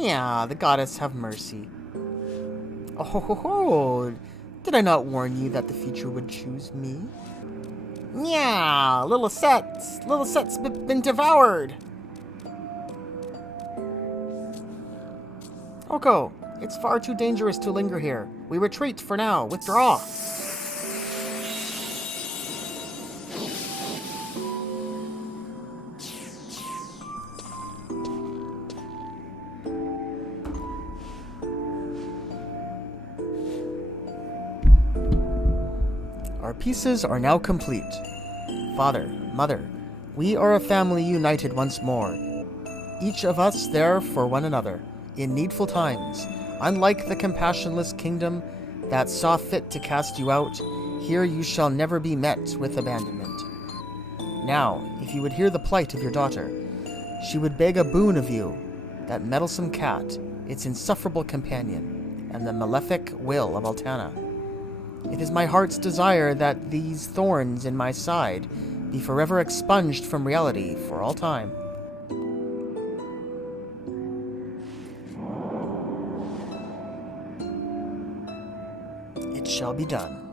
Yeah, the goddess have mercy. Oh ho ho ho! Did I not warn you that the future would choose me? Yeah, Lisette's been devoured. Oko, it's far too dangerous to linger here. We retreat for now. Withdraw. Our pieces are now complete. Father, Mother, we are a family united once more. Each of us there for one another, in needful times. Unlike the compassionless kingdom that saw fit to cast you out, here you shall never be met with abandonment. Now, if you would hear the plight of your daughter, she would beg a boon of you, that meddlesome cat, its insufferable companion, and the malefic will of Altana. It is my heart's desire that these thorns in my side be forever expunged from reality for all time. It shall be done.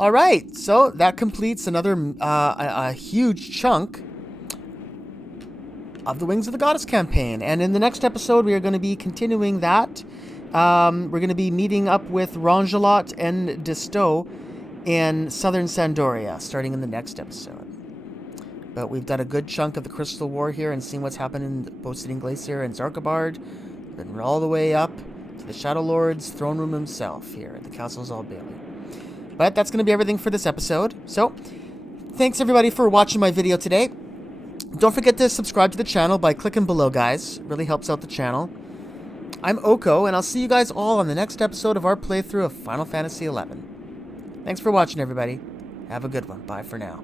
All right, so that completes another a huge chunk of the Wings of the Goddess campaign. And in the next episode, we are going to be continuing that. We're going to be meeting up with Rongelot and Disto in southern Sandoria, starting in the next episode. But we've done a good chunk of the Crystal War here and seen what's happened in both Sitting Glacier and Zarkabard. Then we're all the way up to the Shadow Lord's throne room himself here at the Castle's All Bailey. But that's going to be everything for this episode. So, thanks everybody for watching my video today. Don't forget to subscribe to the channel by clicking below, guys. It really helps out the channel. I'm Oko, and I'll see you guys all on the next episode of our playthrough of Final Fantasy XI. Thanks for watching, everybody. Have a good one. Bye for now.